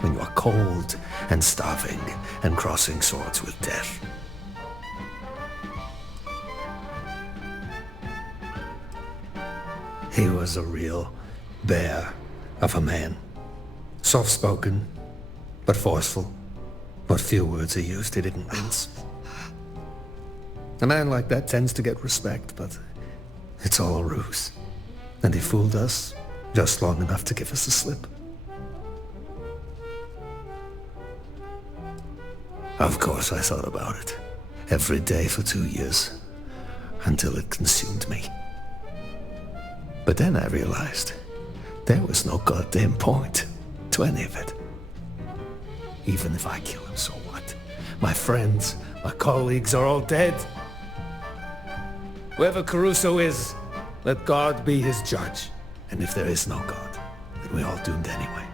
when you are cold and starving and crossing swords with death. He was a real bear of a man. Soft-spoken, but forceful. What few words he used, he didn't mince. A man like that tends to get respect, but it's all a ruse. And he fooled us just long enough to give us a slip. Of course I thought about it. Every day for 2 years. Until it consumed me. But then I realized there was no goddamn point to any of it. Even if I kill him, so what? My friends, my colleagues are all dead. Whoever Caruso is, let God be his judge. And if there is no God, then we're all doomed anyway.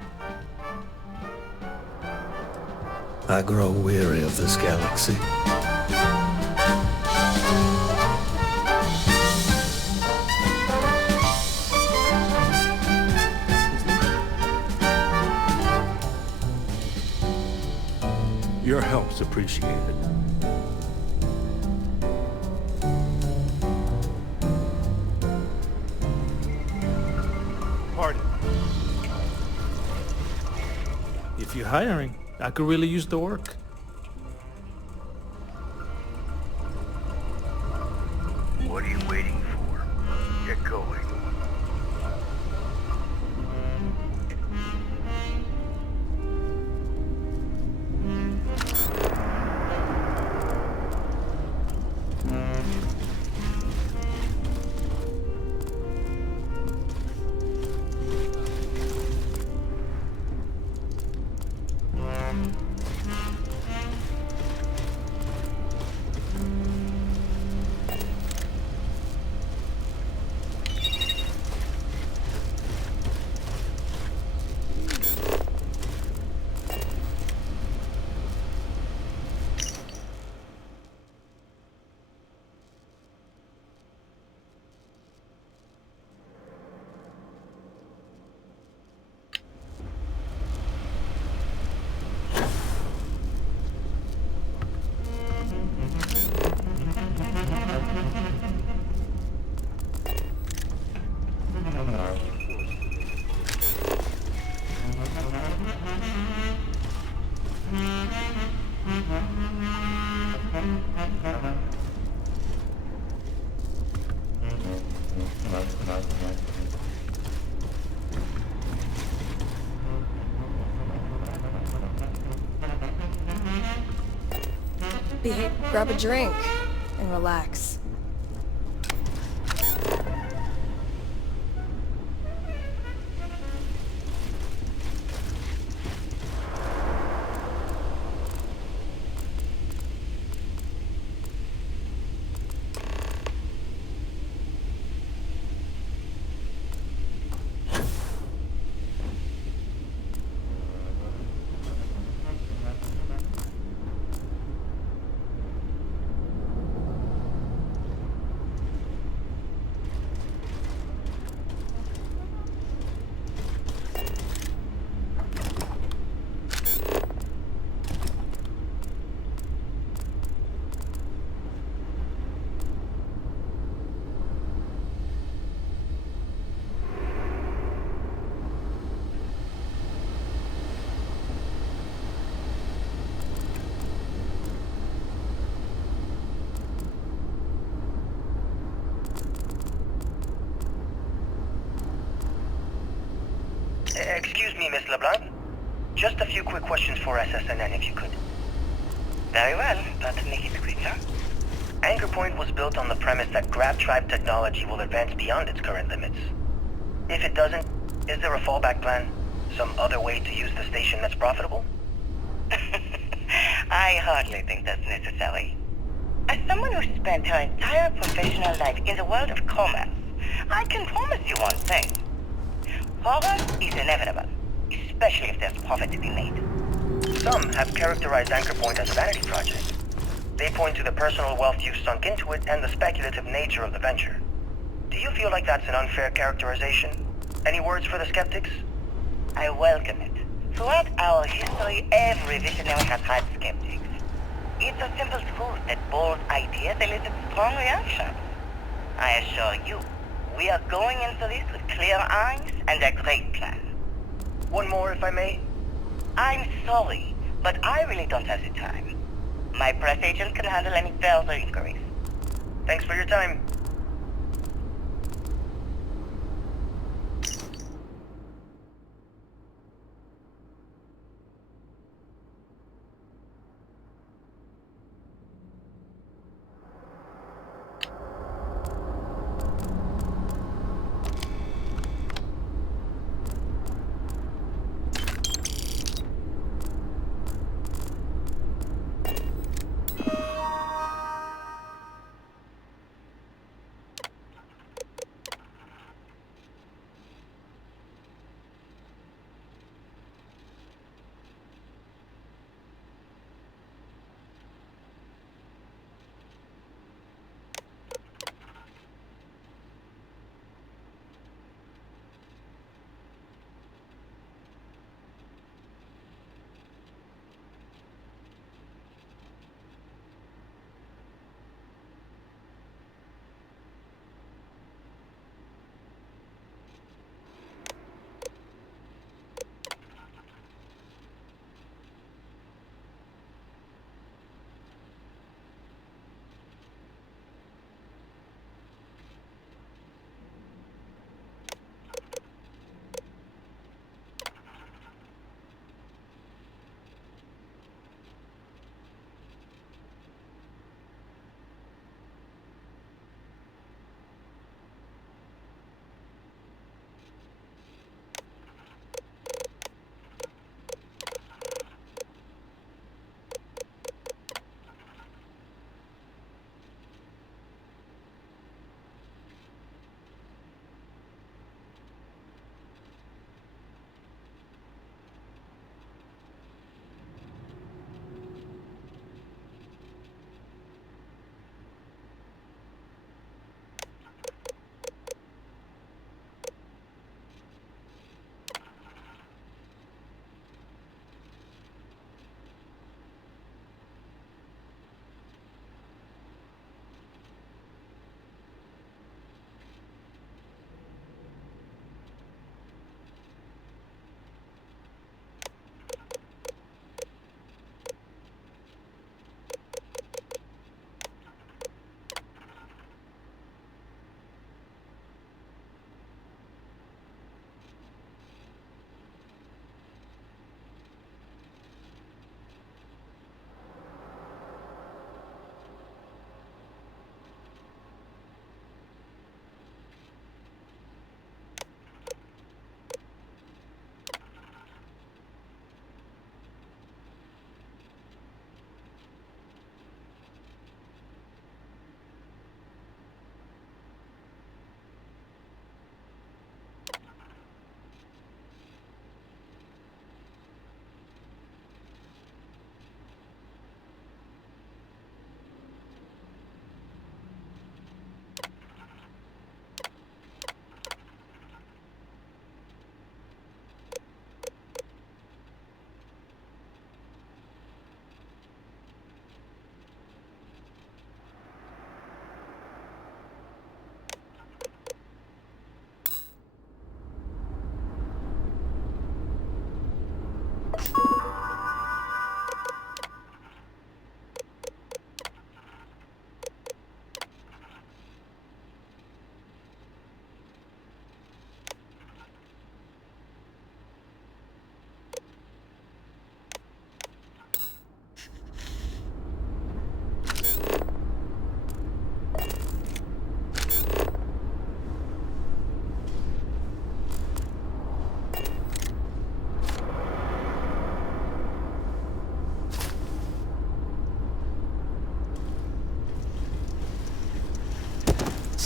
I grow weary of this galaxy. Your help's appreciated. Pardon. If you're hiring, I could really use the work. What are you waiting for? Get going. Behave, grab a drink, and relax. Excuse me, Miss LeBlanc. Just a few quick questions for SSNN, if you could. Very well, but make it quick, huh? Anchorpoint was built on the premise that Grab Tribe technology will advance beyond its current limits. If it doesn't, is there a fallback plan? Some other way to use the station that's profitable? I hardly think that's necessary. As someone who spent her entire professional life in the world of commerce, I can promise you one thing. Horror is inevitable, especially if there's profit to be made. Some have characterized Anchorpoint as a vanity project. They point to the personal wealth you've sunk into it and the speculative nature of the venture. Do you feel like that's an unfair characterization? Any words for the skeptics? I welcome it. Throughout our history, every visionary has had skeptics. It's a simple truth that bold ideas elicit strong reactions. I assure you, we are going into this with clear eyes and a great plan. One more, if I may. I'm sorry, but I really don't have the time. My press agent can handle any further inquiries. Thanks for your time.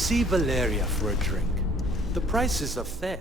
See Valeria for a drink. The prices are fair.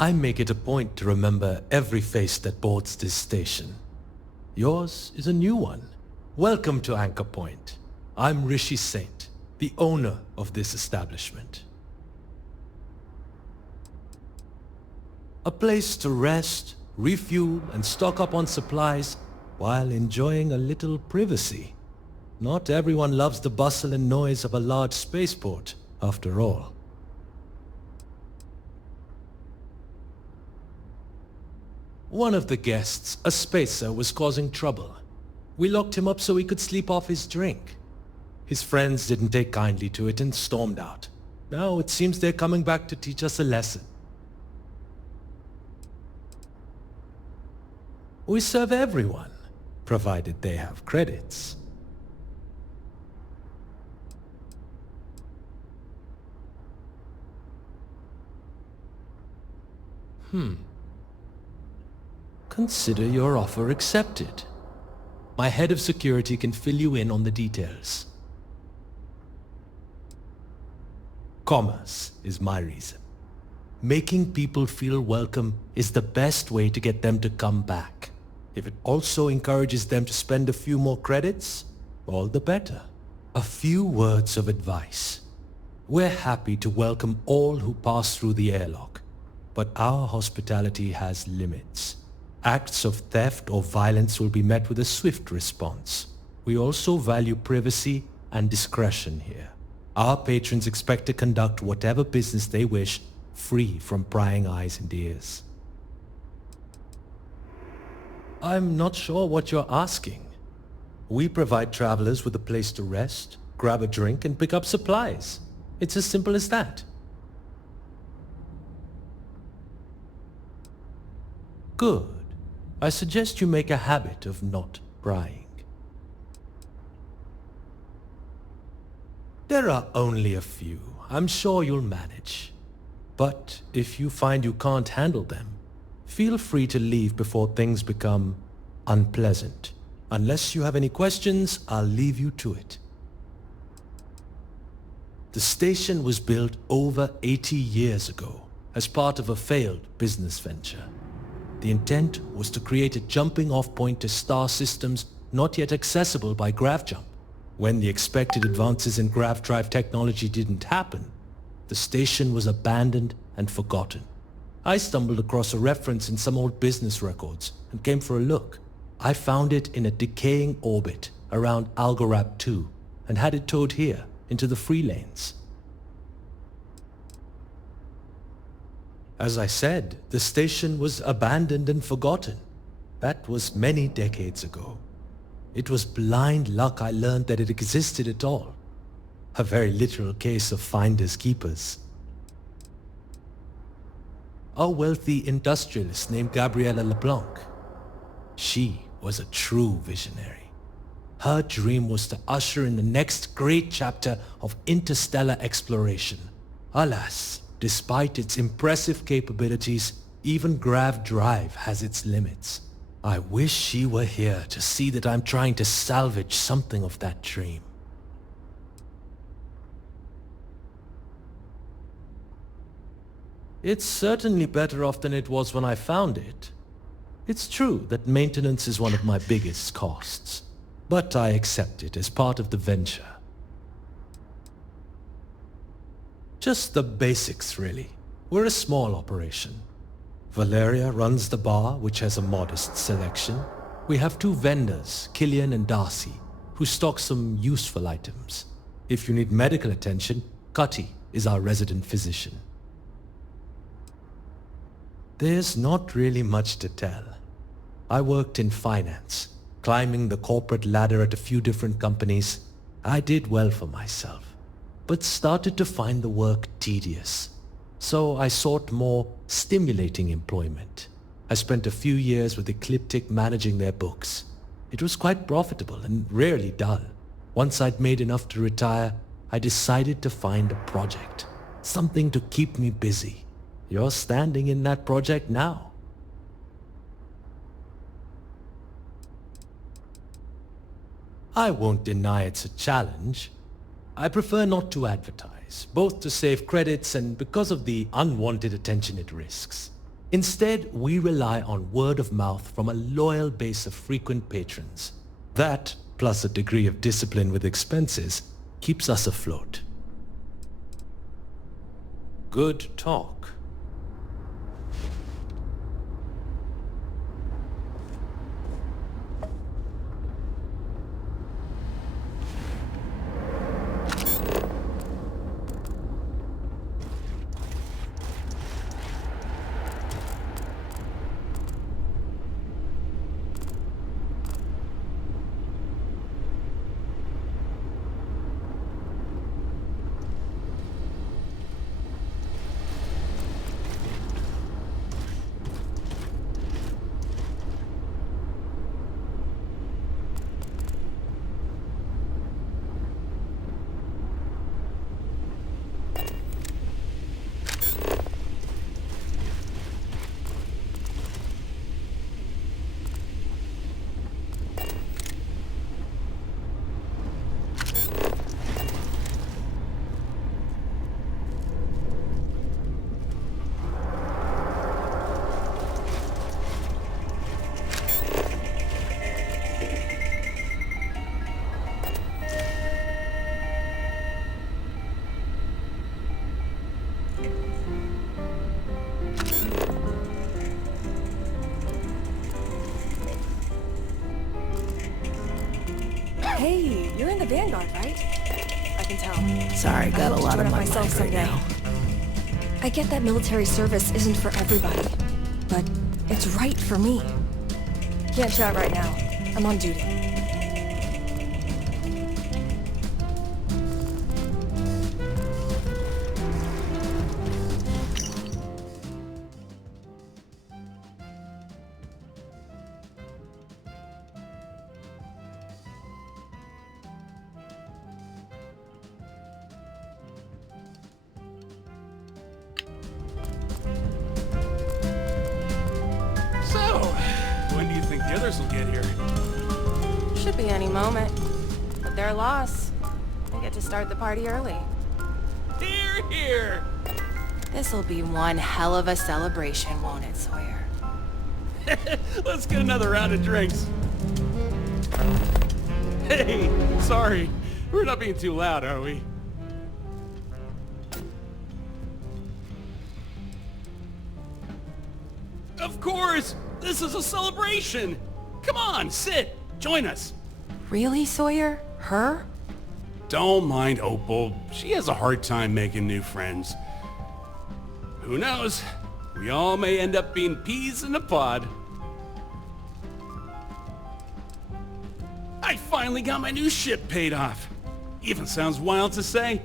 I make it a point to remember every face that boards this station. Yours is a new one. Welcome to Anchorpoint. I'm Rishi Saint, the owner of this establishment. A place to rest, refuel, and stock up on supplies while enjoying a little privacy. Not everyone loves the bustle and noise of a large spaceport, after all. One of the guests, a spacer, was causing trouble. We locked him up so he could sleep off his drink. His friends didn't take kindly to it and stormed out. Now it seems they're coming back to teach us a lesson. We serve everyone, provided they have credits. Consider your offer accepted. My head of security can fill you in on the details. Commerce is my reason. Making people feel welcome is the best way to get them to come back. If it also encourages them to spend a few more credits, all the better. A few words of advice. We're happy to welcome all who pass through the airlock, but our hospitality has limits. Acts of theft or violence will be met with a swift response. We also value privacy and discretion here. Our patrons expect to conduct whatever business they wish, free from prying eyes and ears. I'm not sure what you're asking. We provide travelers with a place to rest, grab a drink, and pick up supplies. It's as simple as that. Good. I suggest you make a habit of not prying. There are only a few. I'm sure you'll manage. But if you find you can't handle them, feel free to leave before things become unpleasant. Unless you have any questions, I'll leave you to it. The station was built over 80 years ago as part of a failed business venture. The intent was to create a jumping-off point to star systems not yet accessible by GravJump. When the expected advances in grav drive technology didn't happen, the station was abandoned and forgotten. I stumbled across a reference in some old business records and came for a look. I found it in a decaying orbit around Algorab 2 and had it towed here into the free lanes. As I said, the station was abandoned and forgotten. That was many decades ago. It was blind luck I learned that it existed at all. A very literal case of finders keepers. A wealthy industrialist named Gabriella LeBlanc. She was a true visionary. Her dream was to usher in the next great chapter of interstellar exploration. Alas, despite its impressive capabilities, even Grav Drive has its limits. I wish she were here to see that I'm trying to salvage something of that dream. It's certainly better off than it was when I found it. It's true that maintenance is one of my biggest costs, but I accept it as part of the venture. Just the basics, really. We're a small operation. Valeria runs the bar, which has a modest selection. We have two vendors, Killian and Darcy, who stock some useful items. If you need medical attention, Cutty is our resident physician. There's not really much to tell. I worked in finance, climbing the corporate ladder at a few different companies. I did well for myself, but started to find the work tedious. So I sought more stimulating employment. I spent a few years with Ecliptic managing their books. It was quite profitable and rarely dull. Once I'd made enough to retire, I decided to find a project, something to keep me busy. You're standing in that project now. I won't deny it's a challenge. I prefer not to advertise, both to save credits and because of the unwanted attention it risks. Instead, we rely on word of mouth from a loyal base of frequent patrons. That, plus a degree of discipline with expenses, keeps us afloat. Good talk. Hey, you're in the Vanguard, right? I can tell. Sorry, got a lot on my mind right someday. now. I get that military service isn't for everybody, but it's right for me. Can't chat right now. I'm on duty. So, when do you think the others will get here? Should be any moment. But their loss. I get to start the party early. Here, here! This'll be one hell of a celebration, won't it, Sawyer? Let's get another round of drinks. Hey, sorry. We're not being too loud, are we? Of course! This is a celebration! Come on, sit! Join us! Really, Sawyer? Her? Don't mind Opal. She has a hard time making new friends. Who knows? We all may end up being peas in a pod. I finally got my new ship paid off. Even sounds wild to say.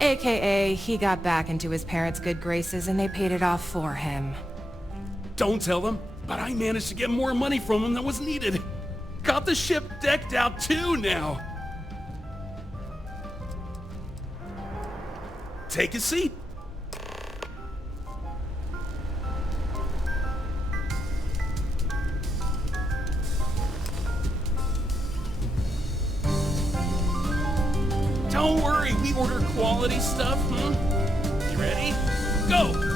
AKA, he got back into his parents' good graces and they paid it off for him. Don't tell them, but I managed to get more money from them than was needed. Got the ship decked out too now. Take a seat. Don't worry, we order quality stuff, huh? You ready? Go!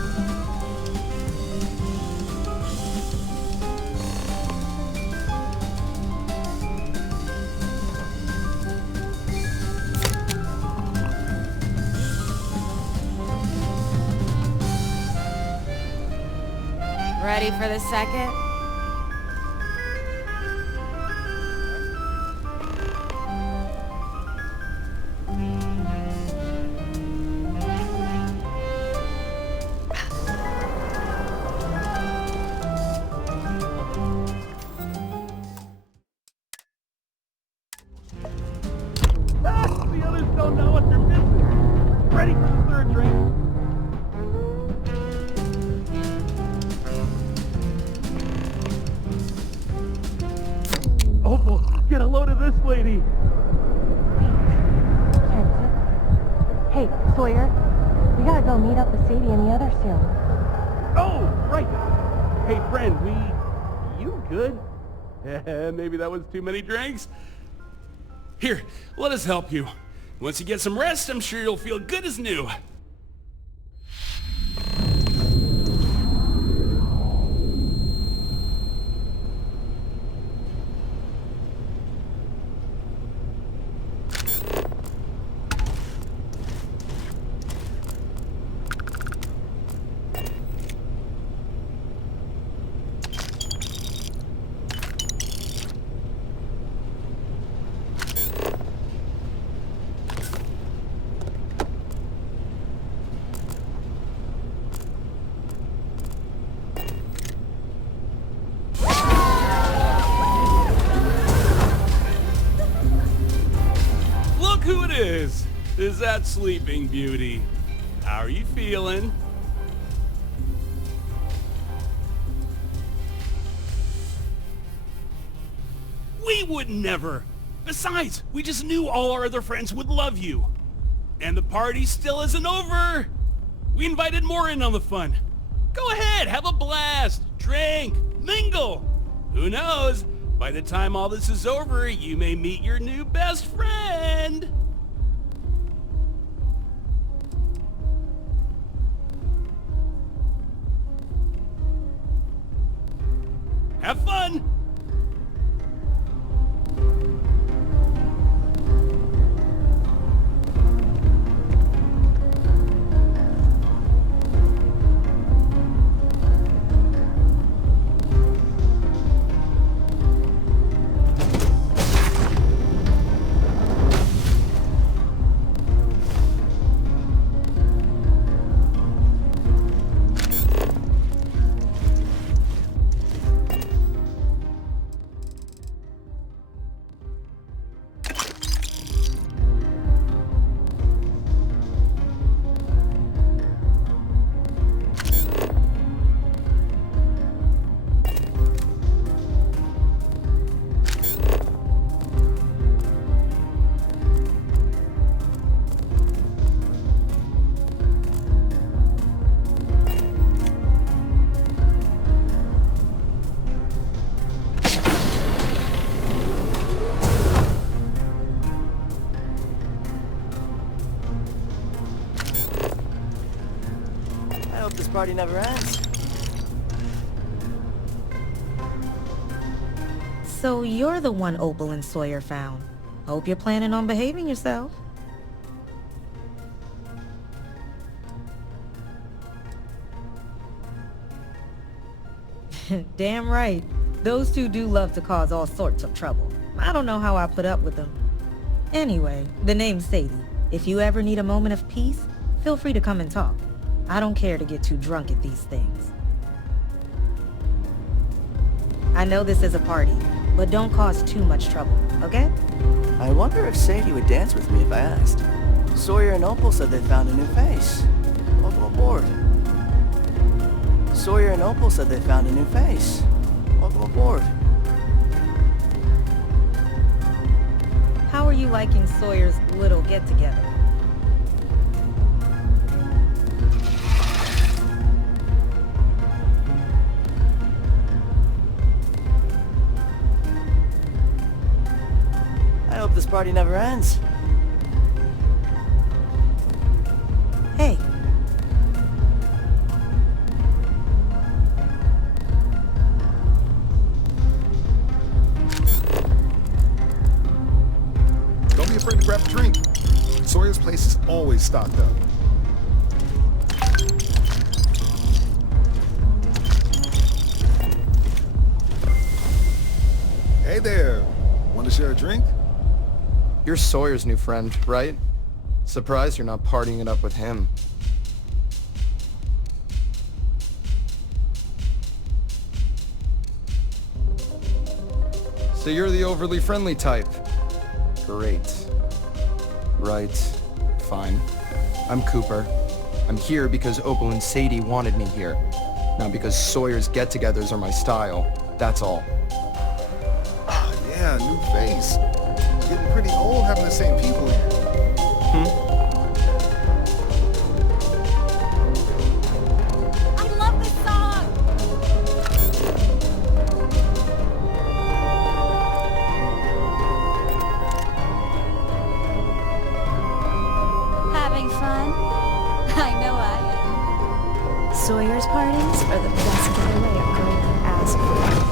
Ready for the second? The others don't know what they're missing. Ready for the third drink? Opal, get a load of this lady. Hey, Sawyer. We gotta go meet up with Sadie and the others soon. Oh, right. Hey, friend, you good? Maybe that was too many drinks. Here, let us help you. Once you get some rest, I'm sure you'll feel good as new. Is that Sleeping Beauty? How are you feeling? We would never. Besides, we just knew all our other friends would love you. And the party still isn't over. We invited more in on the fun. Go ahead, have a blast, drink, mingle. Who knows? By the time all this is over, you may meet your new best friend. Have fun! I hope this party never ends. So you're the one Opal and Sawyer found. Hope you're planning on behaving yourself. Damn right. Those two do love to cause all sorts of trouble. I don't know how I put up with them. Anyway, the name's Sadie. If you ever need a moment of peace, feel free to come and talk. I don't care to get too drunk at these things. I know this is a party, but don't cause too much trouble, okay? I wonder if Sadie would dance with me if I asked. Sawyer and Opal said they found a new face. Welcome aboard. Sawyer and Opal said they found a new face. Welcome aboard. How are you liking Sawyer's little get-together? I hope this party never ends. Hey. Don't be afraid to grab a drink. Sawyer's place is always stocked up. Hey there. Want to share a drink? You're Sawyer's new friend, right? Surprised you're not partying it up with him. So you're the overly friendly type. Great. Right. Fine. I'm Cooper. I'm here because Opal and Sadie wanted me here. Not because Sawyer's get-togethers are my style. That's all. Yeah, new face. Getting pretty old having the same people here. I love this song! Having fun? I know I am. Sawyer's parties are the best getaway a girl could ask for.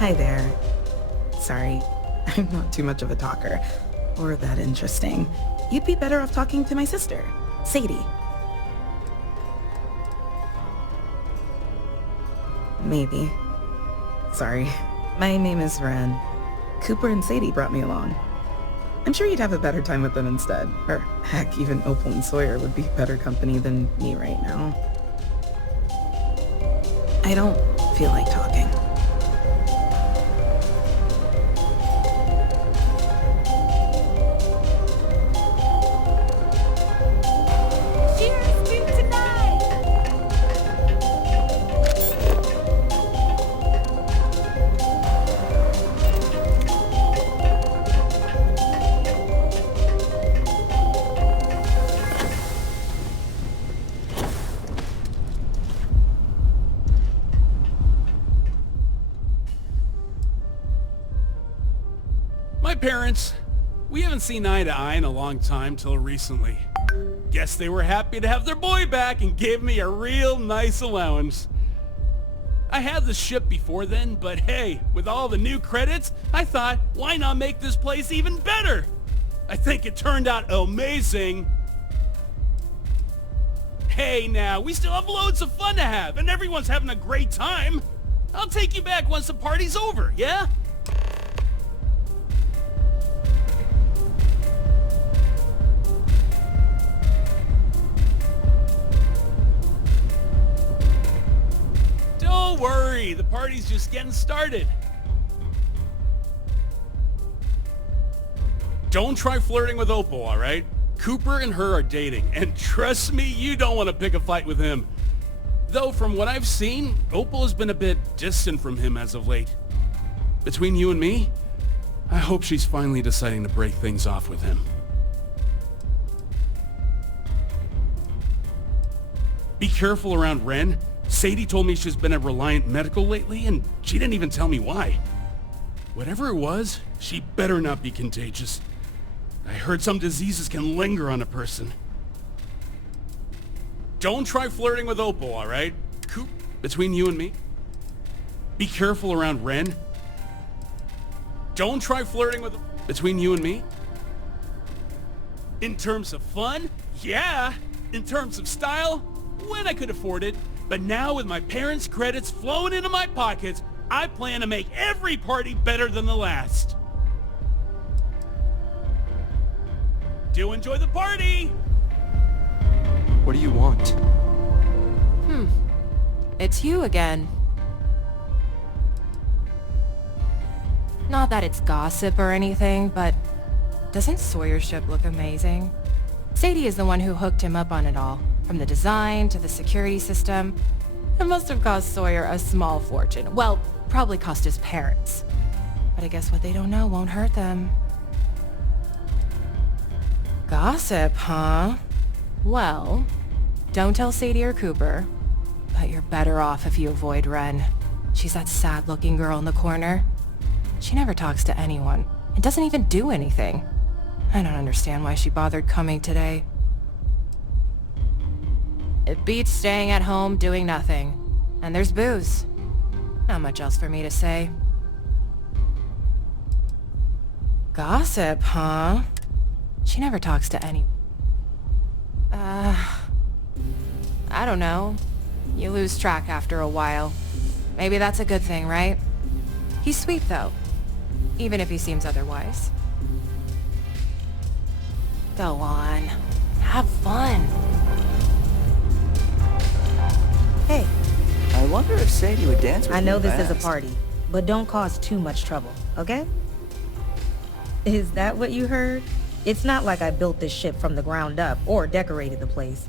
Hi there. Sorry, I'm not too much of a talker, or that interesting. You'd be better off talking to my sister, Sadie. maybe. Sorry. My name is Ren. Cooper and Sadie brought me along. I'm sure you'd have a better time with them instead. Or heck, even Opal and Sawyer would be better company than me right now. I don't feel like talking. My parents, we haven't seen eye to eye in a long time till recently. Guess they were happy to have their boy back and gave me a real nice allowance. I had the ship before then, but hey, with all the new credits, I thought, why not make this place even better? I think it turned out amazing. Hey now, we still have loads of fun to have, and everyone's having a great time. I'll take you back once the party's over, yeah? Don't worry, the party's just getting started. Don't try flirting with Opal, alright? Cooper and her are dating, and trust me, you don't want to pick a fight with him. Though from what I've seen, Opal has been a bit distant from him as of late. Between you and me, I hope she's finally deciding to break things off with him. Be careful around Ren. Sadie told me she's been at Reliant Medical lately, and she didn't even tell me why. Whatever it was, she better not be contagious. I heard some diseases can linger on a person. Don't try flirting with Opal, alright? Coop, between you and me. Be careful around Ren. Don't try flirting with... Between you and me. In terms of fun, yeah. In terms of style, when I could afford it. But now with my parents' credits flowing into my pockets, I plan to make every party better than the last. Do enjoy the party! What do you want? It's you again. Not that it's gossip or anything, but doesn't Sawyer's ship look amazing? Sadie is the one who hooked him up on it all. From the design to the security system. It must have cost Sawyer a small fortune. Well, probably cost his parents. But I guess what they don't know won't hurt them. Gossip, huh? Well, don't tell Sadie or Cooper. But you're better off if you avoid Ren. She's that sad-looking girl in the corner. She never talks to anyone, and doesn't even do anything. I don't understand why she bothered coming today. It beats staying at home doing nothing. And there's booze. Not much else for me to say. Gossip, huh? She never talks to anyone. I don't know. You lose track after a while. Maybe that's a good thing, right? He's sweet, though. Even if he seems otherwise. Go on. Have fun. Hey. I wonder if Sadie would dance with me. I know if this I is a asked. party, but don't cause too much trouble, okay? Is that what you heard? It's not like I built this ship from the ground up or decorated the place.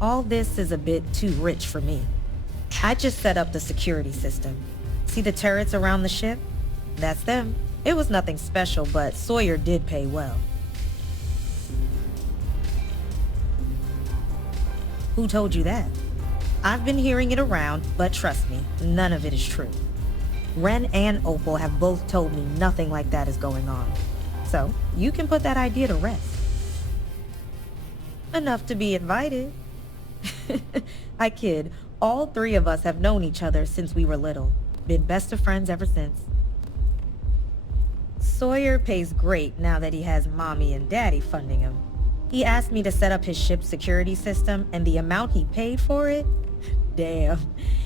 All this is a bit too rich for me. I just set up the security system. See the turrets around the ship? That's them. It was nothing special, but Sawyer did pay well. Who told you that? I've been hearing it around, but trust me, none of it is true. Ren and Opal have both told me nothing like that is going on. So, you can put that idea to rest. Enough to be invited. I kid. All three of us have known each other since we were little. Been best of friends ever since. Sawyer pays great now that he has Mommy and Daddy funding him. He asked me to set up his ship's security system, and the amount he paid for it? Damn.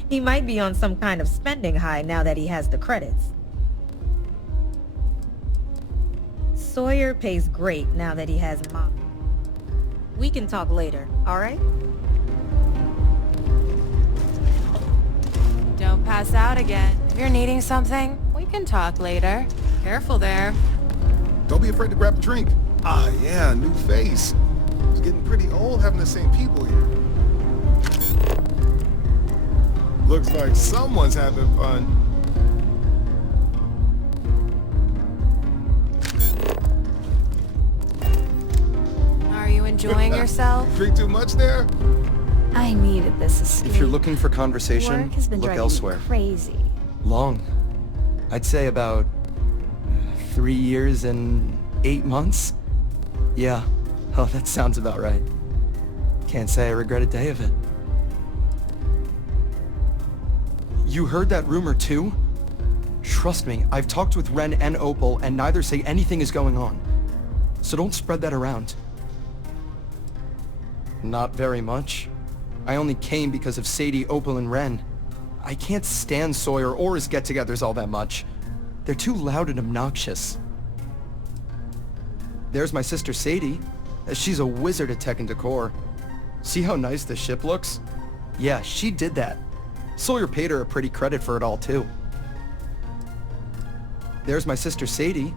He might be on some kind of spending high now that he has the credits. Sawyer pays great now that he has Mom. We can talk later, alright? Don't pass out again. If you're needing something, we can talk later. Careful there. Don't be afraid to grab a drink. Ah, yeah, new face. It's getting pretty old having the same people here. Looks like someone's having fun. Are you enjoying yourself? Drink too much there? I needed this escape. If you're looking for conversation, Work has been look driving elsewhere. me crazy. Long. I'd say about 3 years and 8 months. Yeah. Oh, that sounds about right. Can't say I regret a day of it. You heard that rumor too? Trust me, I've talked with Ren and Opal, and neither say anything is going on. So don't spread that around. Not very much. I only came because of Sadie, Opal, and Ren. I can't stand Sawyer or his get-togethers all that much. They're too loud and obnoxious. There's my sister Sadie. She's a wizard at tech and decor. See how nice the ship looks? Yeah, she did that. Sawyer paid her a pretty credit for it all, too. There's my sister Sadie.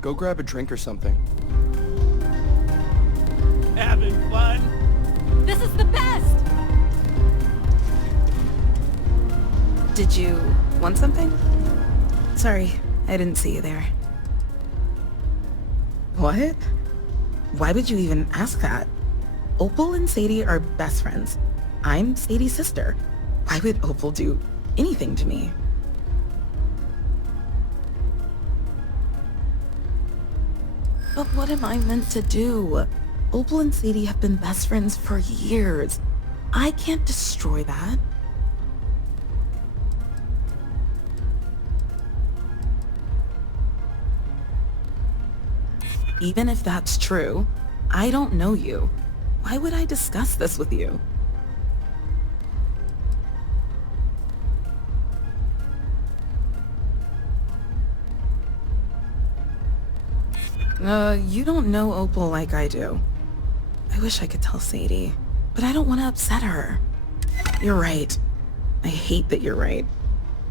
Go grab a drink or something. Having fun? This is the best! Did you want something? Sorry, I didn't see you there. What? Why would you even ask that? Opal and Sadie are best friends. I'm Sadie's sister. Why would Opal do anything to me? But what am I meant to do? Opal and Sadie have been best friends for years. I can't destroy that. Even if that's true, I don't know you. Why would I discuss this with you? You don't know Opal like I do. I wish I could tell Sadie, but I don't want to upset her. You're right. I hate that you're right.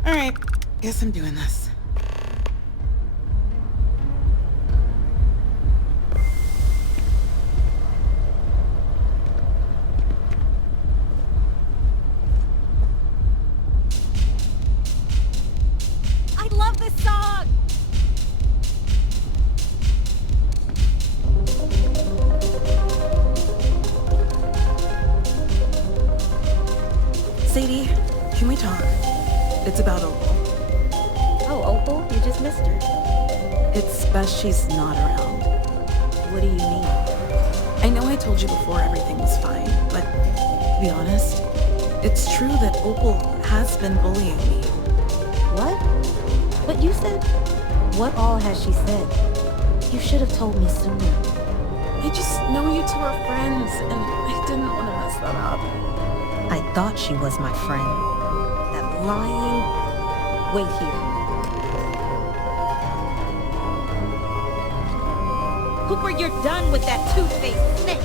Alright, guess I'm doing this. I love this song! Sadie, can we talk? It's about Opal. Oh, Opal? You just missed her. It's best she's not around. What do you mean? I know I told you before everything was fine, but to be honest, it's true that Opal has been bullying me. What? But you said... What all has she said? You should have told me sooner. I just know you two are friends, and I didn't want to mess that up. I thought she was my friend. That lying... Wait here. Cooper, you're done with that two-faced snake.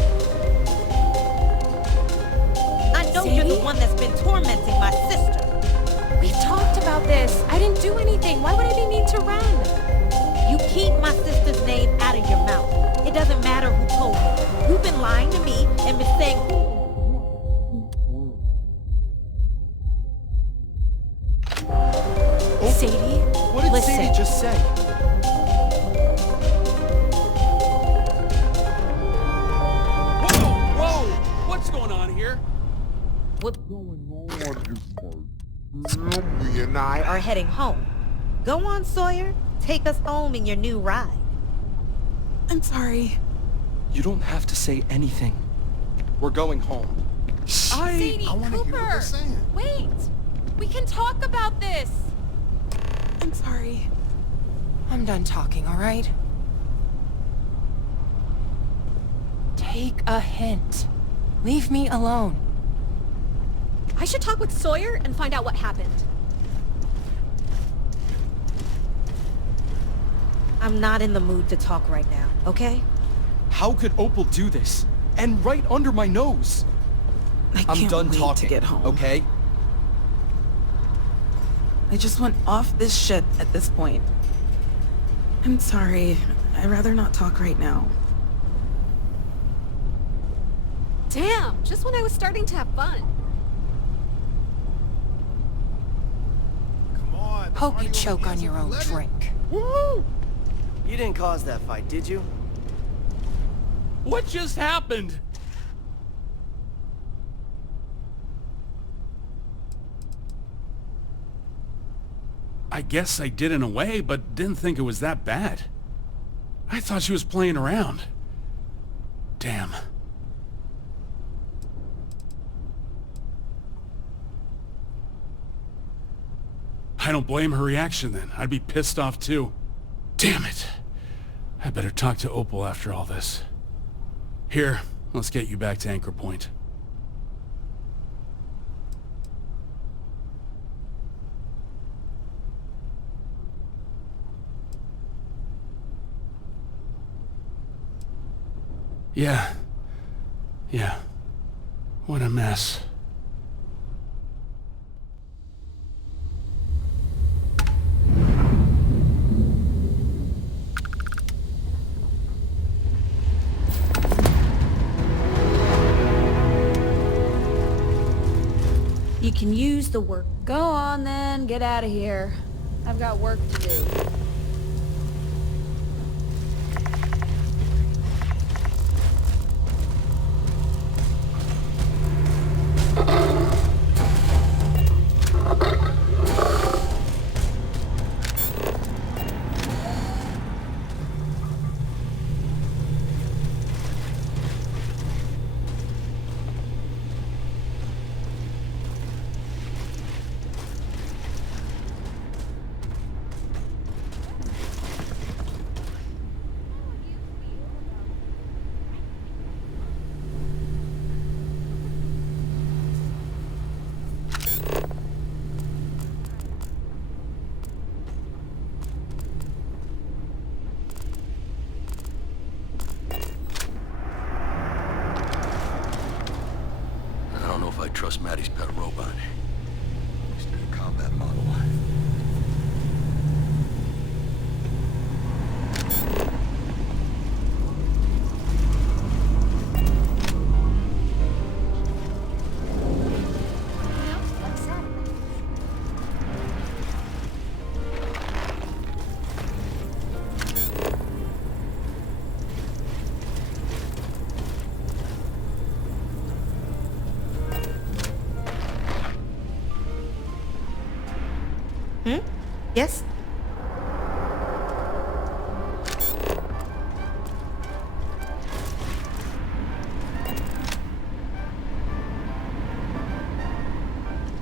I know you're the one that's been tormenting my sister. We've talked about this. I didn't do anything. Why would I be mean to Ren? You keep my sister's name out of your mouth. It doesn't matter who told you. You've been lying to me and been saying... Sadie, What did listen. Sadie just say? Whoa! What's going on here? What's going on? Zombie and I are heading home. Go on, Sawyer. Take us home in your new ride. I'm sorry. You don't have to say anything. We're going home. Sadie, Cooper! Wait! We can talk about this! I'm sorry. I'm done talking, alright? Take a hint. Leave me alone. I should talk with Sawyer and find out what happened. I'm not in the mood to talk right now, okay? How could Opal do this? And right under my nose! I'm done talking, to get home. okay? I just want off this shit at this point. I'm sorry. I'd rather not talk right now. Damn, just when I was starting to have fun. Hope you choke on your own drink. Woo! You didn't cause that fight, did you? What just happened? I guess I did in a way, but didn't think it was that bad. I thought she was playing around. Damn. I don't blame her reaction then. I'd be pissed off too. Damn it. I better talk to Opal after all this. Here, let's get you back to Anchorpoint. Yeah. What a mess. You can use the work. Go on then, get out of here. I've got work to do. I trust Maddie's pet robot. Used to be a combat model. Yes?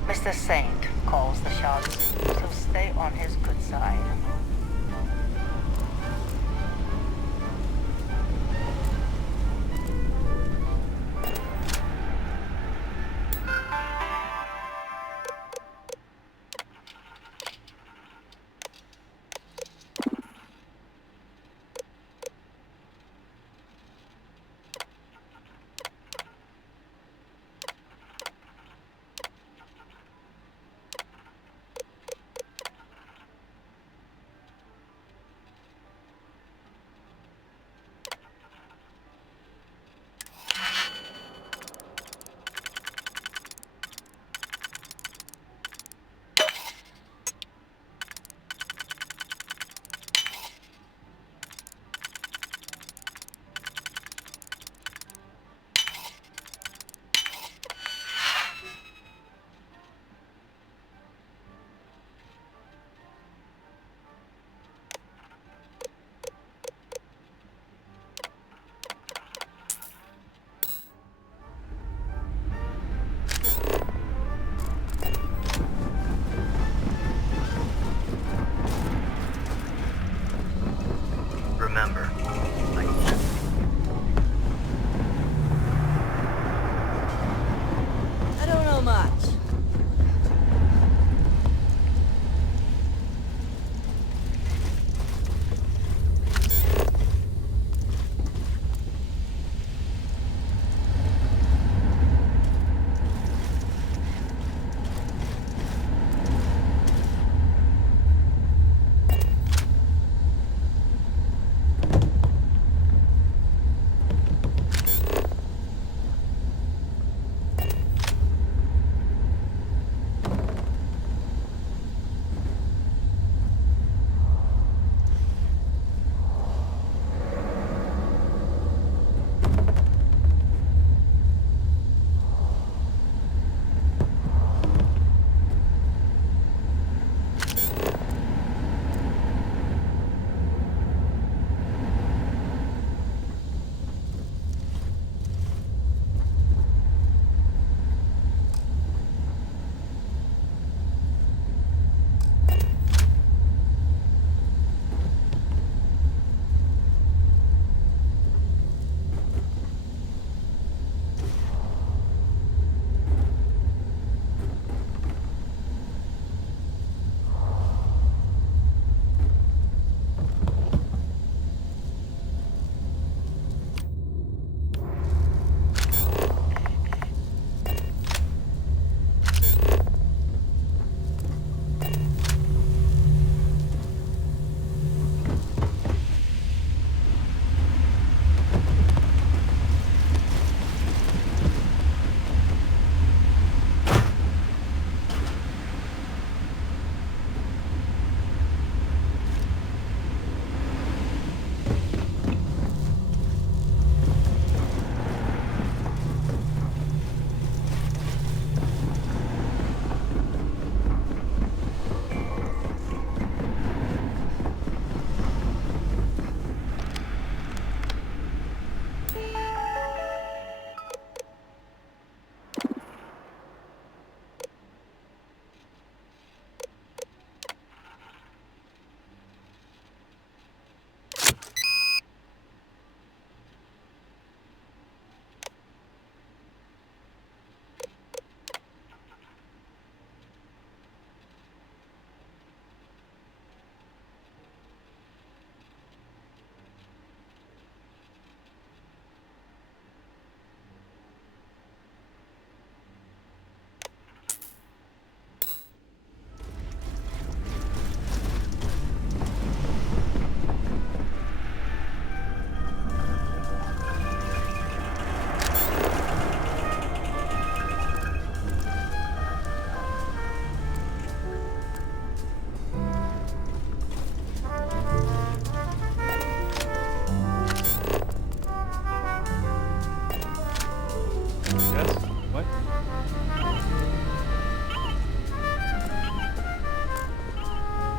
Mr. Saint calls the shots, so stay on his good side.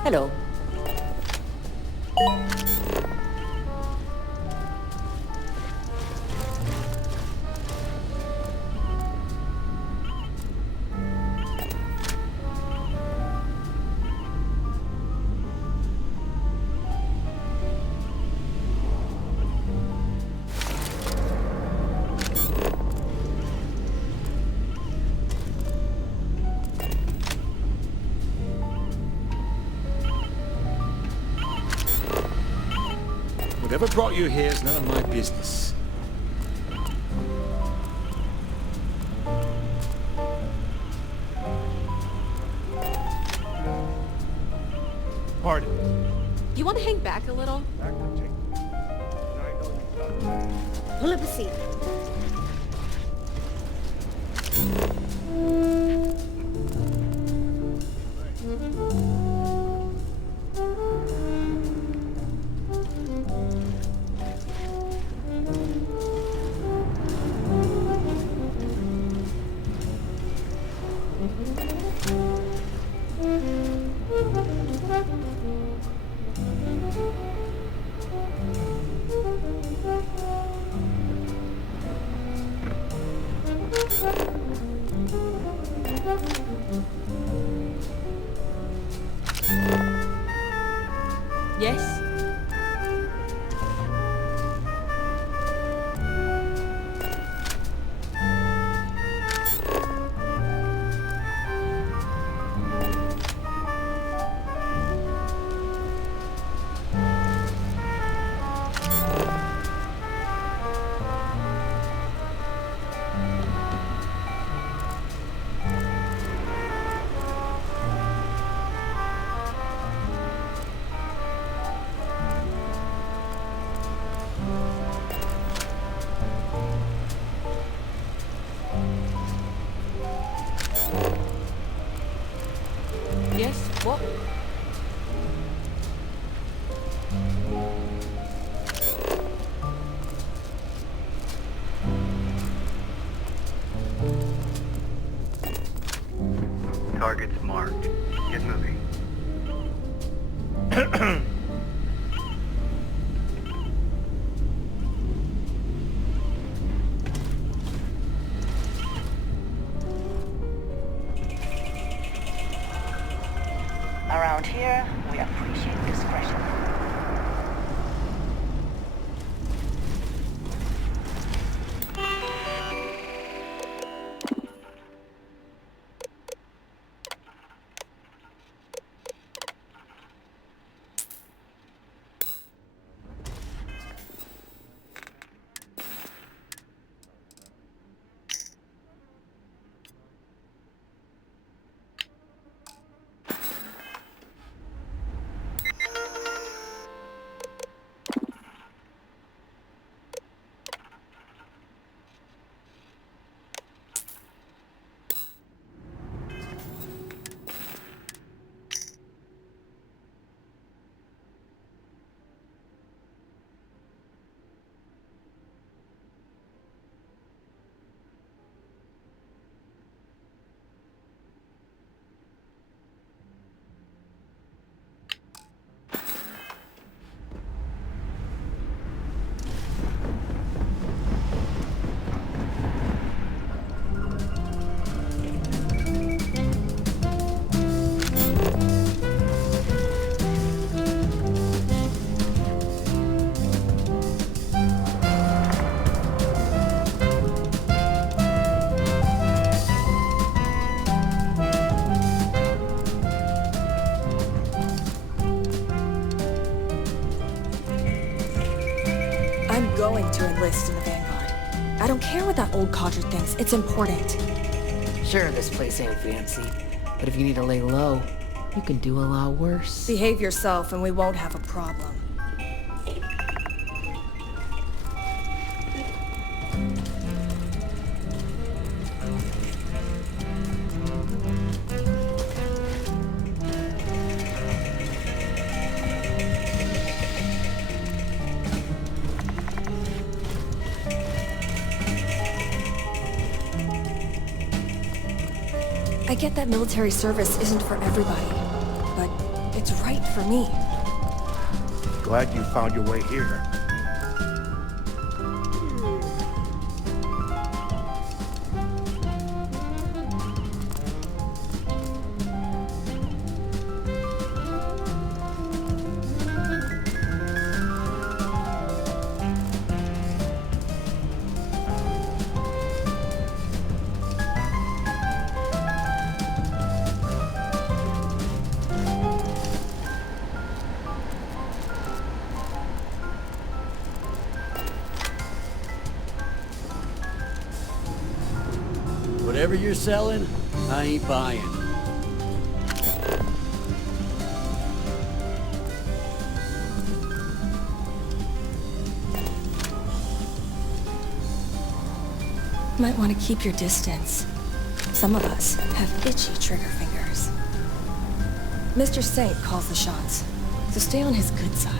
Hello. Whatever brought you here is none of my business. Pardon. You want to hang back a little? Pull up a seat. Yes? Yes? What? Target's marked. Get moving. Around here, we appreciate discretion. I'm going to enlist in the Vanguard. I don't care what that old codger thinks. It's important. Sure, this place ain't fancy, but if you need to lay low, you can do a lot worse. Behave yourself and we won't have a problem. I get that military service isn't for everybody, but It's right for me. Glad you found your way here. Whatever you're selling, I ain't buying. Might want to keep your distance. Some of us have itchy trigger fingers. Mr. Saint calls the shots, so stay on his good side.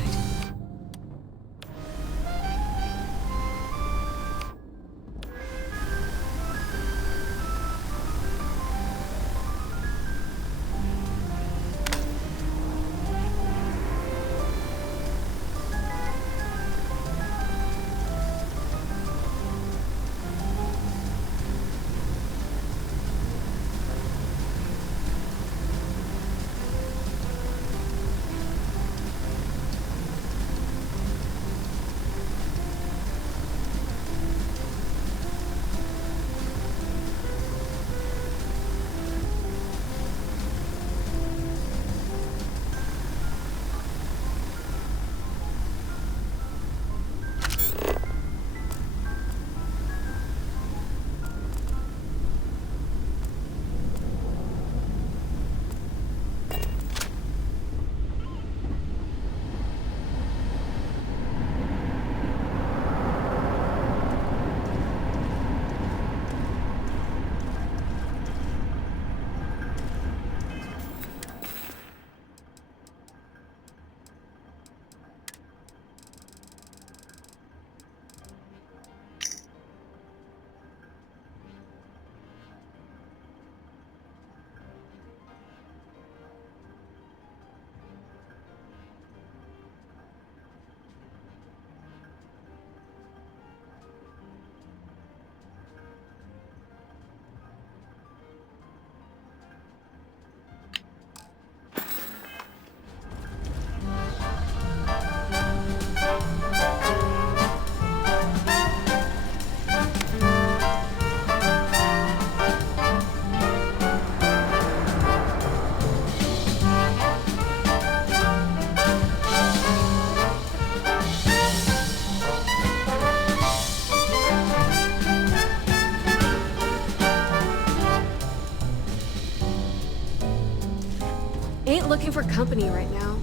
Ain't looking for company right now.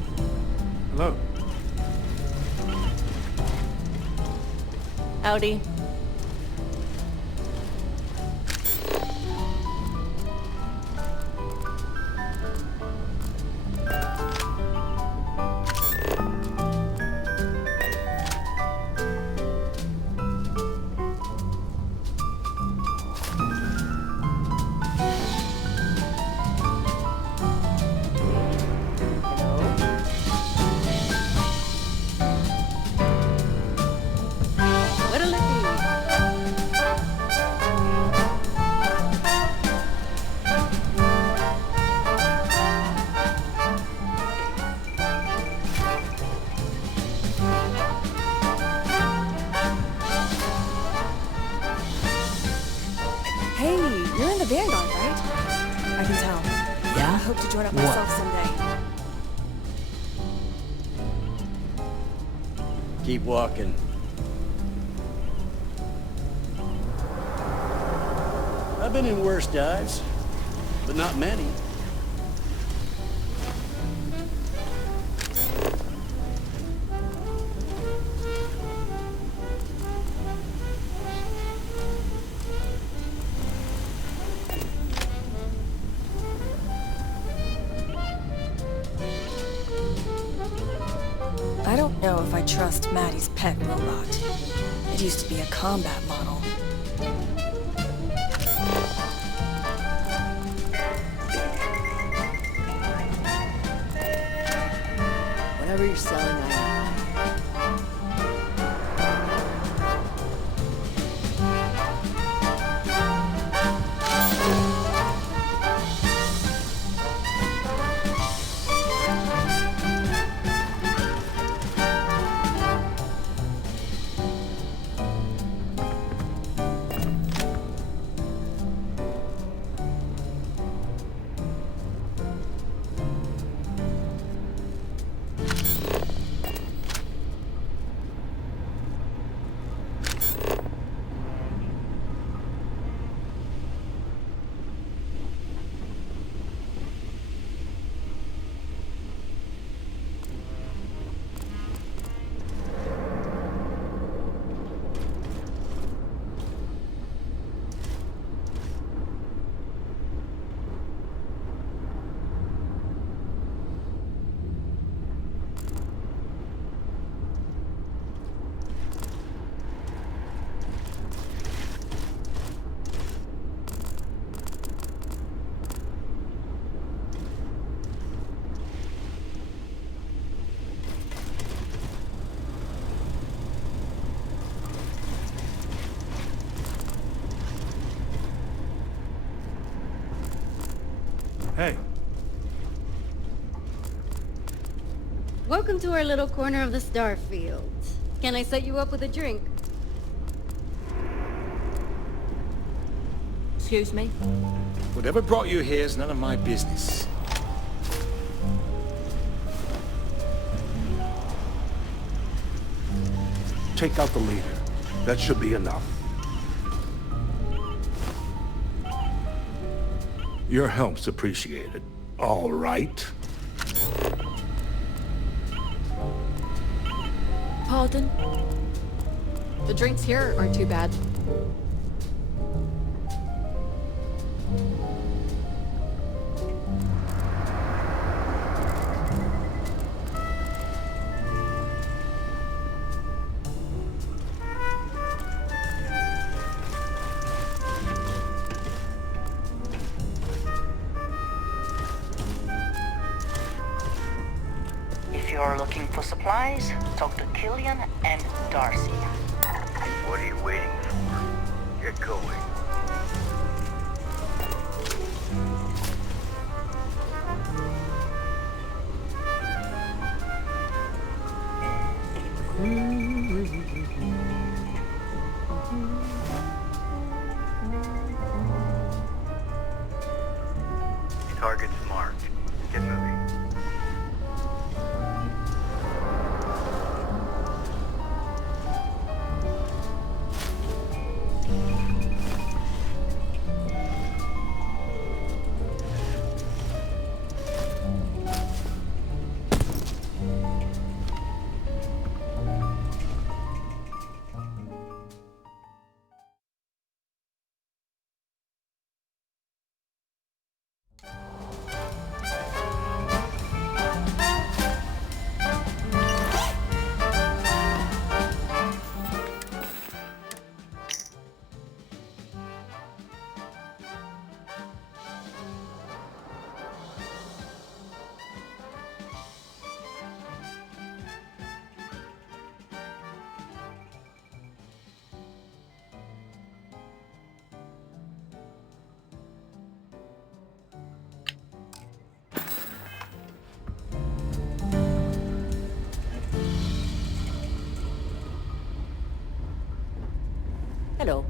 Hello. Howdy. Hey, you're in the Vanguard, right? I can tell. Yeah? I hope to join up myself someday. Keep walking. I've been in worse dives, but not many. I don't know if I trust Maddie's pet robot. It used to be a combat model. Whatever you're selling, I am. Hey. Welcome to our little corner of the Starfield. Can I set you up with a drink? Excuse me? Whatever brought you here is none of my business. Take out the leader. That should be enough. Your help's appreciated. All right. Pardon? The drinks here aren't too bad. If you're looking for supplies, talk to Killian and Darcy. What are you waiting for? Get going. Target's marked. Get moving. Hello.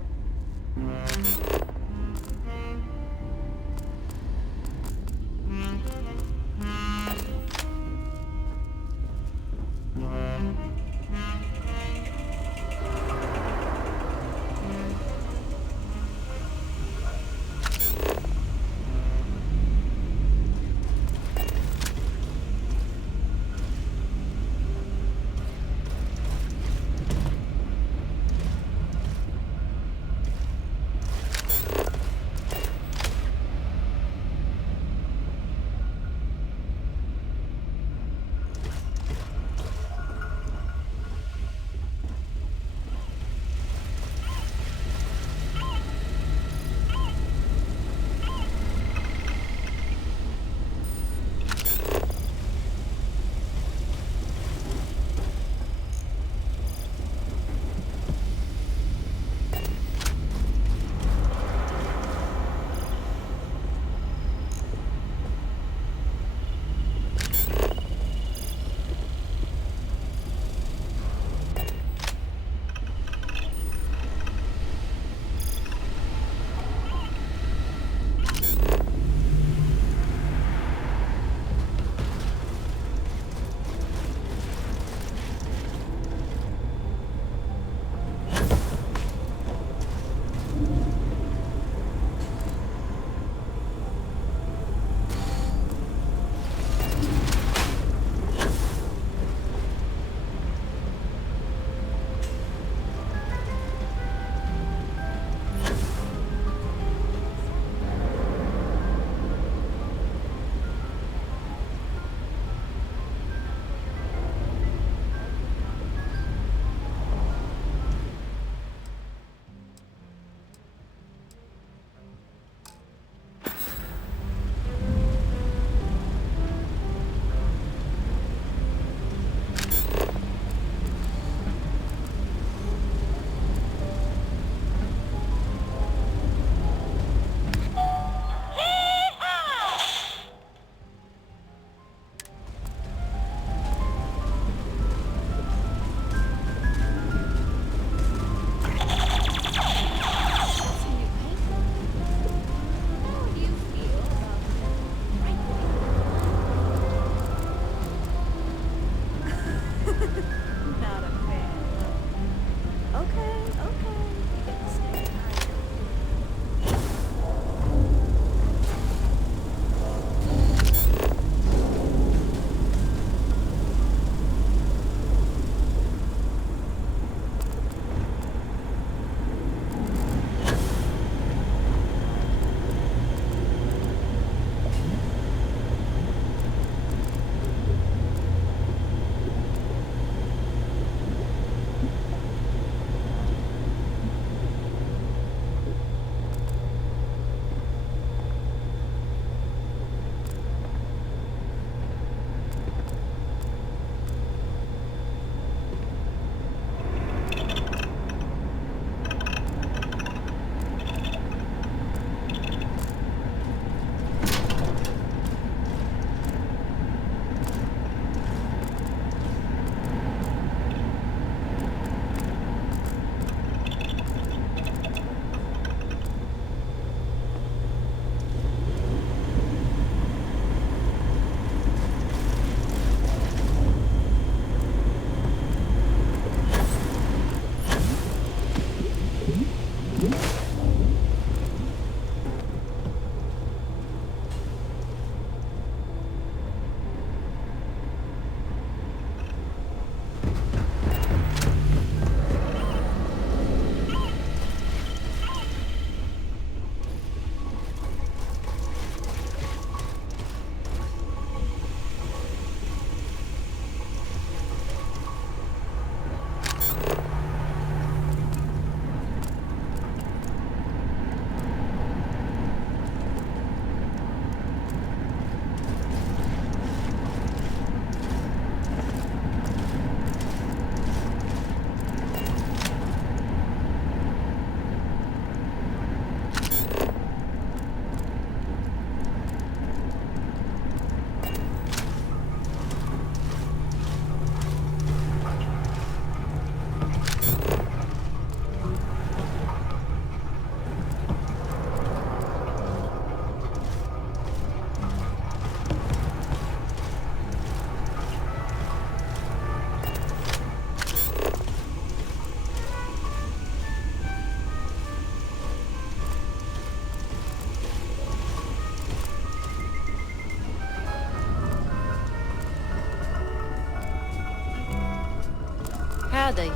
Siadaj.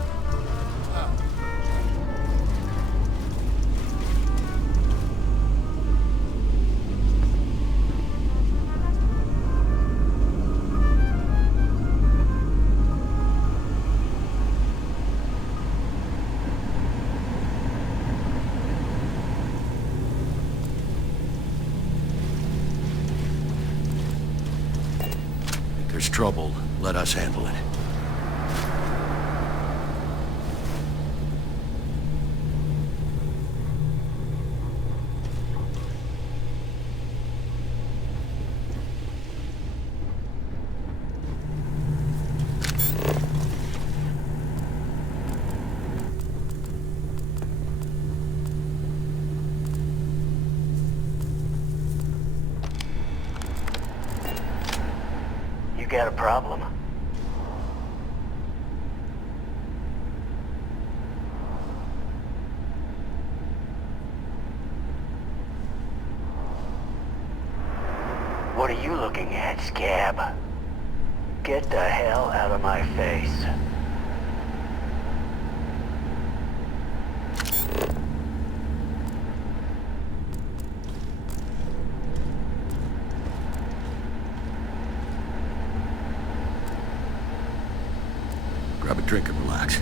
If there's trouble, let us handle it. You got a problem? What are you looking at, Scab? Get the hell out of my face. Grab a drink and relax.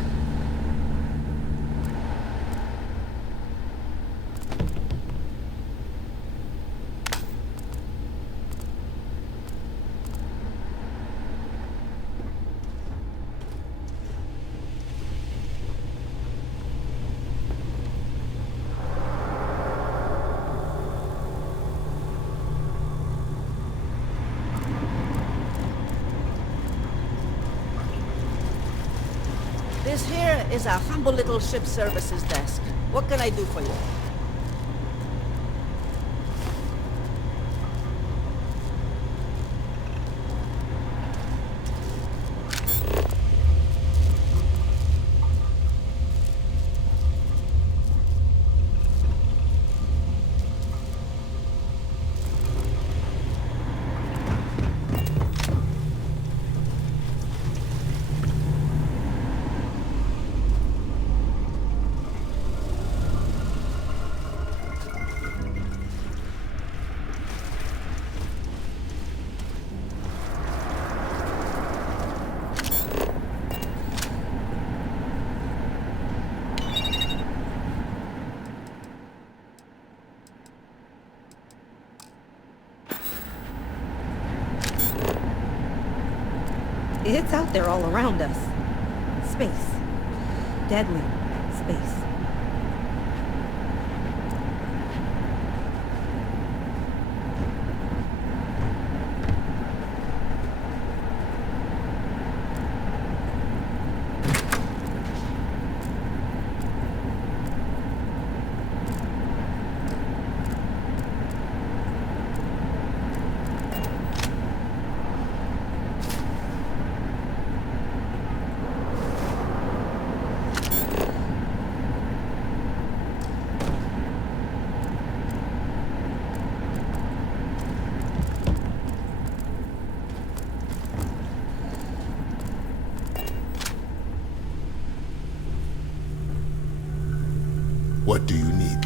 This here is a humble little ship services desk. What can I do for you? It's out there all around us. Space. Deadly space. What do you need?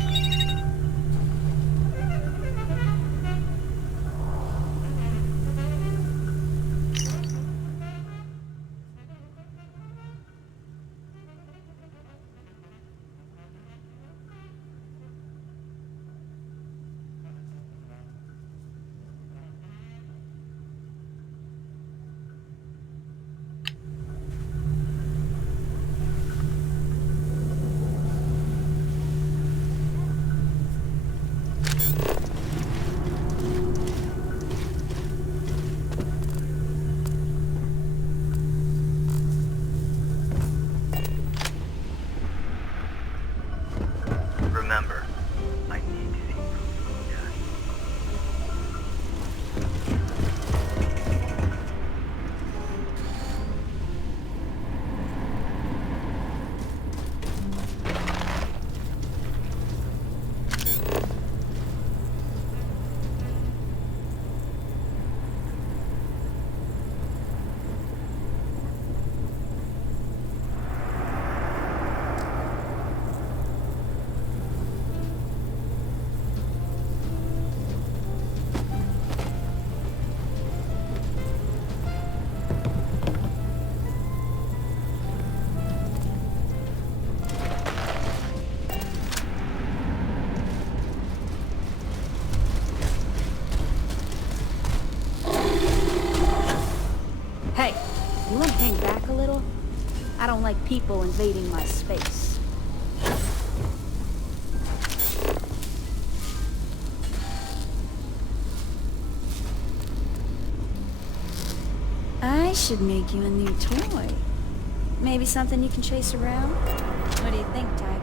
Hey, you wanna hang back a little? I don't like people invading my space. I should make you a new toy. Maybe something you can chase around? What do you think, Tiger?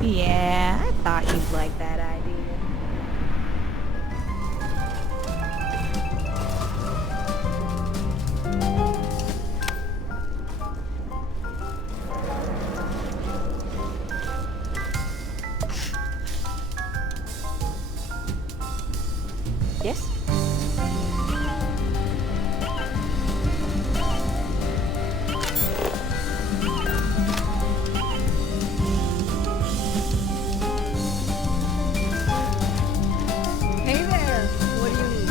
Yeah, I thought you'd like that idea. Yes? Hey there. What do you need?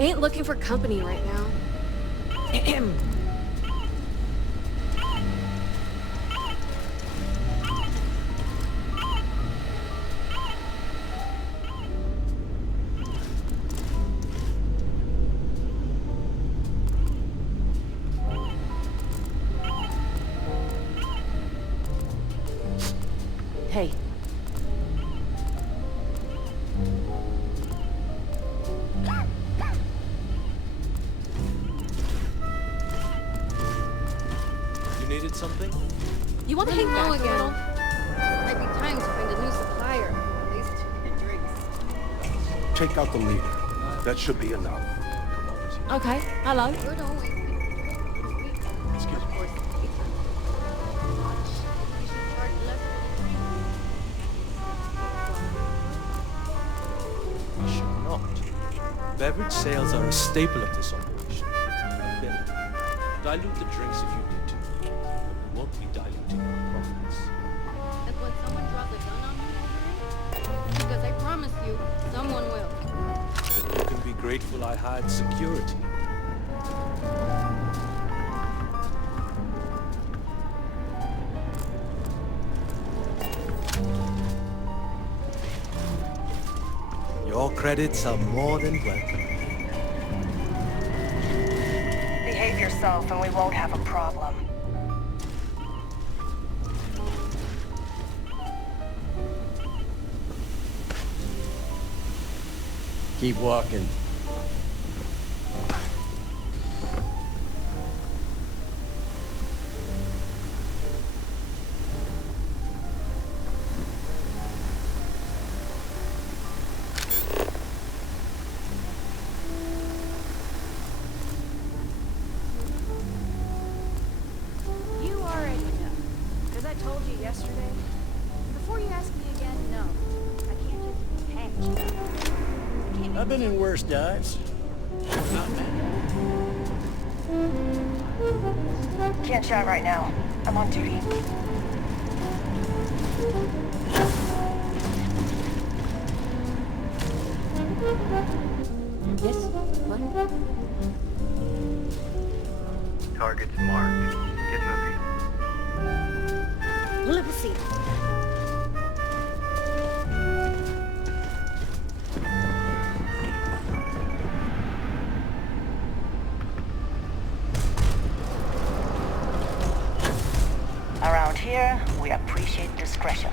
Ain't looking for company right now. Hey. You needed something? You want to hang Hello back a again. little? Might be time to find a new supplier. At least to get drinks. Take out the leader. That should be enough. Okay, hello. We're the only Excuse me. You should not. Beverage sales are a staple of this operation. Then, dilute the drinks if you need to. But we won't be diluting our profits. And when someone drops a gun on me over it, because I promise you, someone will. Then you can be grateful I hired security. Your credits are more than welcome. Behave yourself and we won't have a problem. Keep walking. You already know. Because I told you yesterday. Before you ask me again, no. I can't just patch you up. I've been in worse dives. Can't chat right now. I'm on duty. Yes? What? Target's marked. Get moving. We'll proceed. Around here, we appreciate discretion.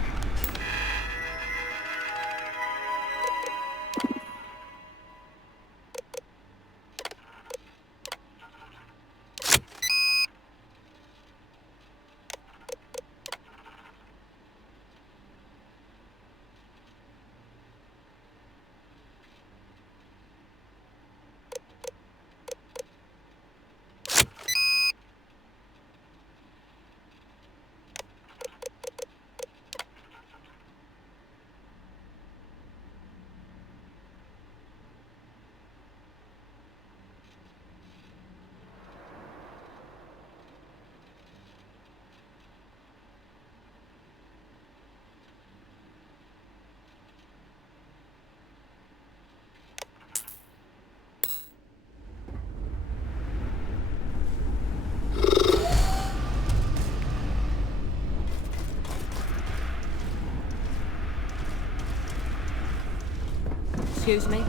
Excuse me?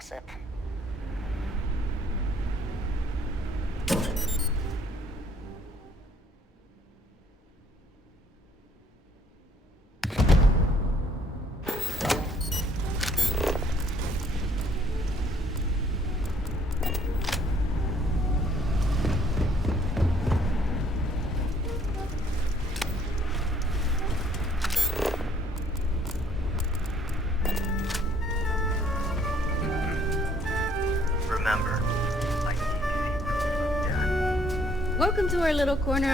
gossip. Welcome to our little corner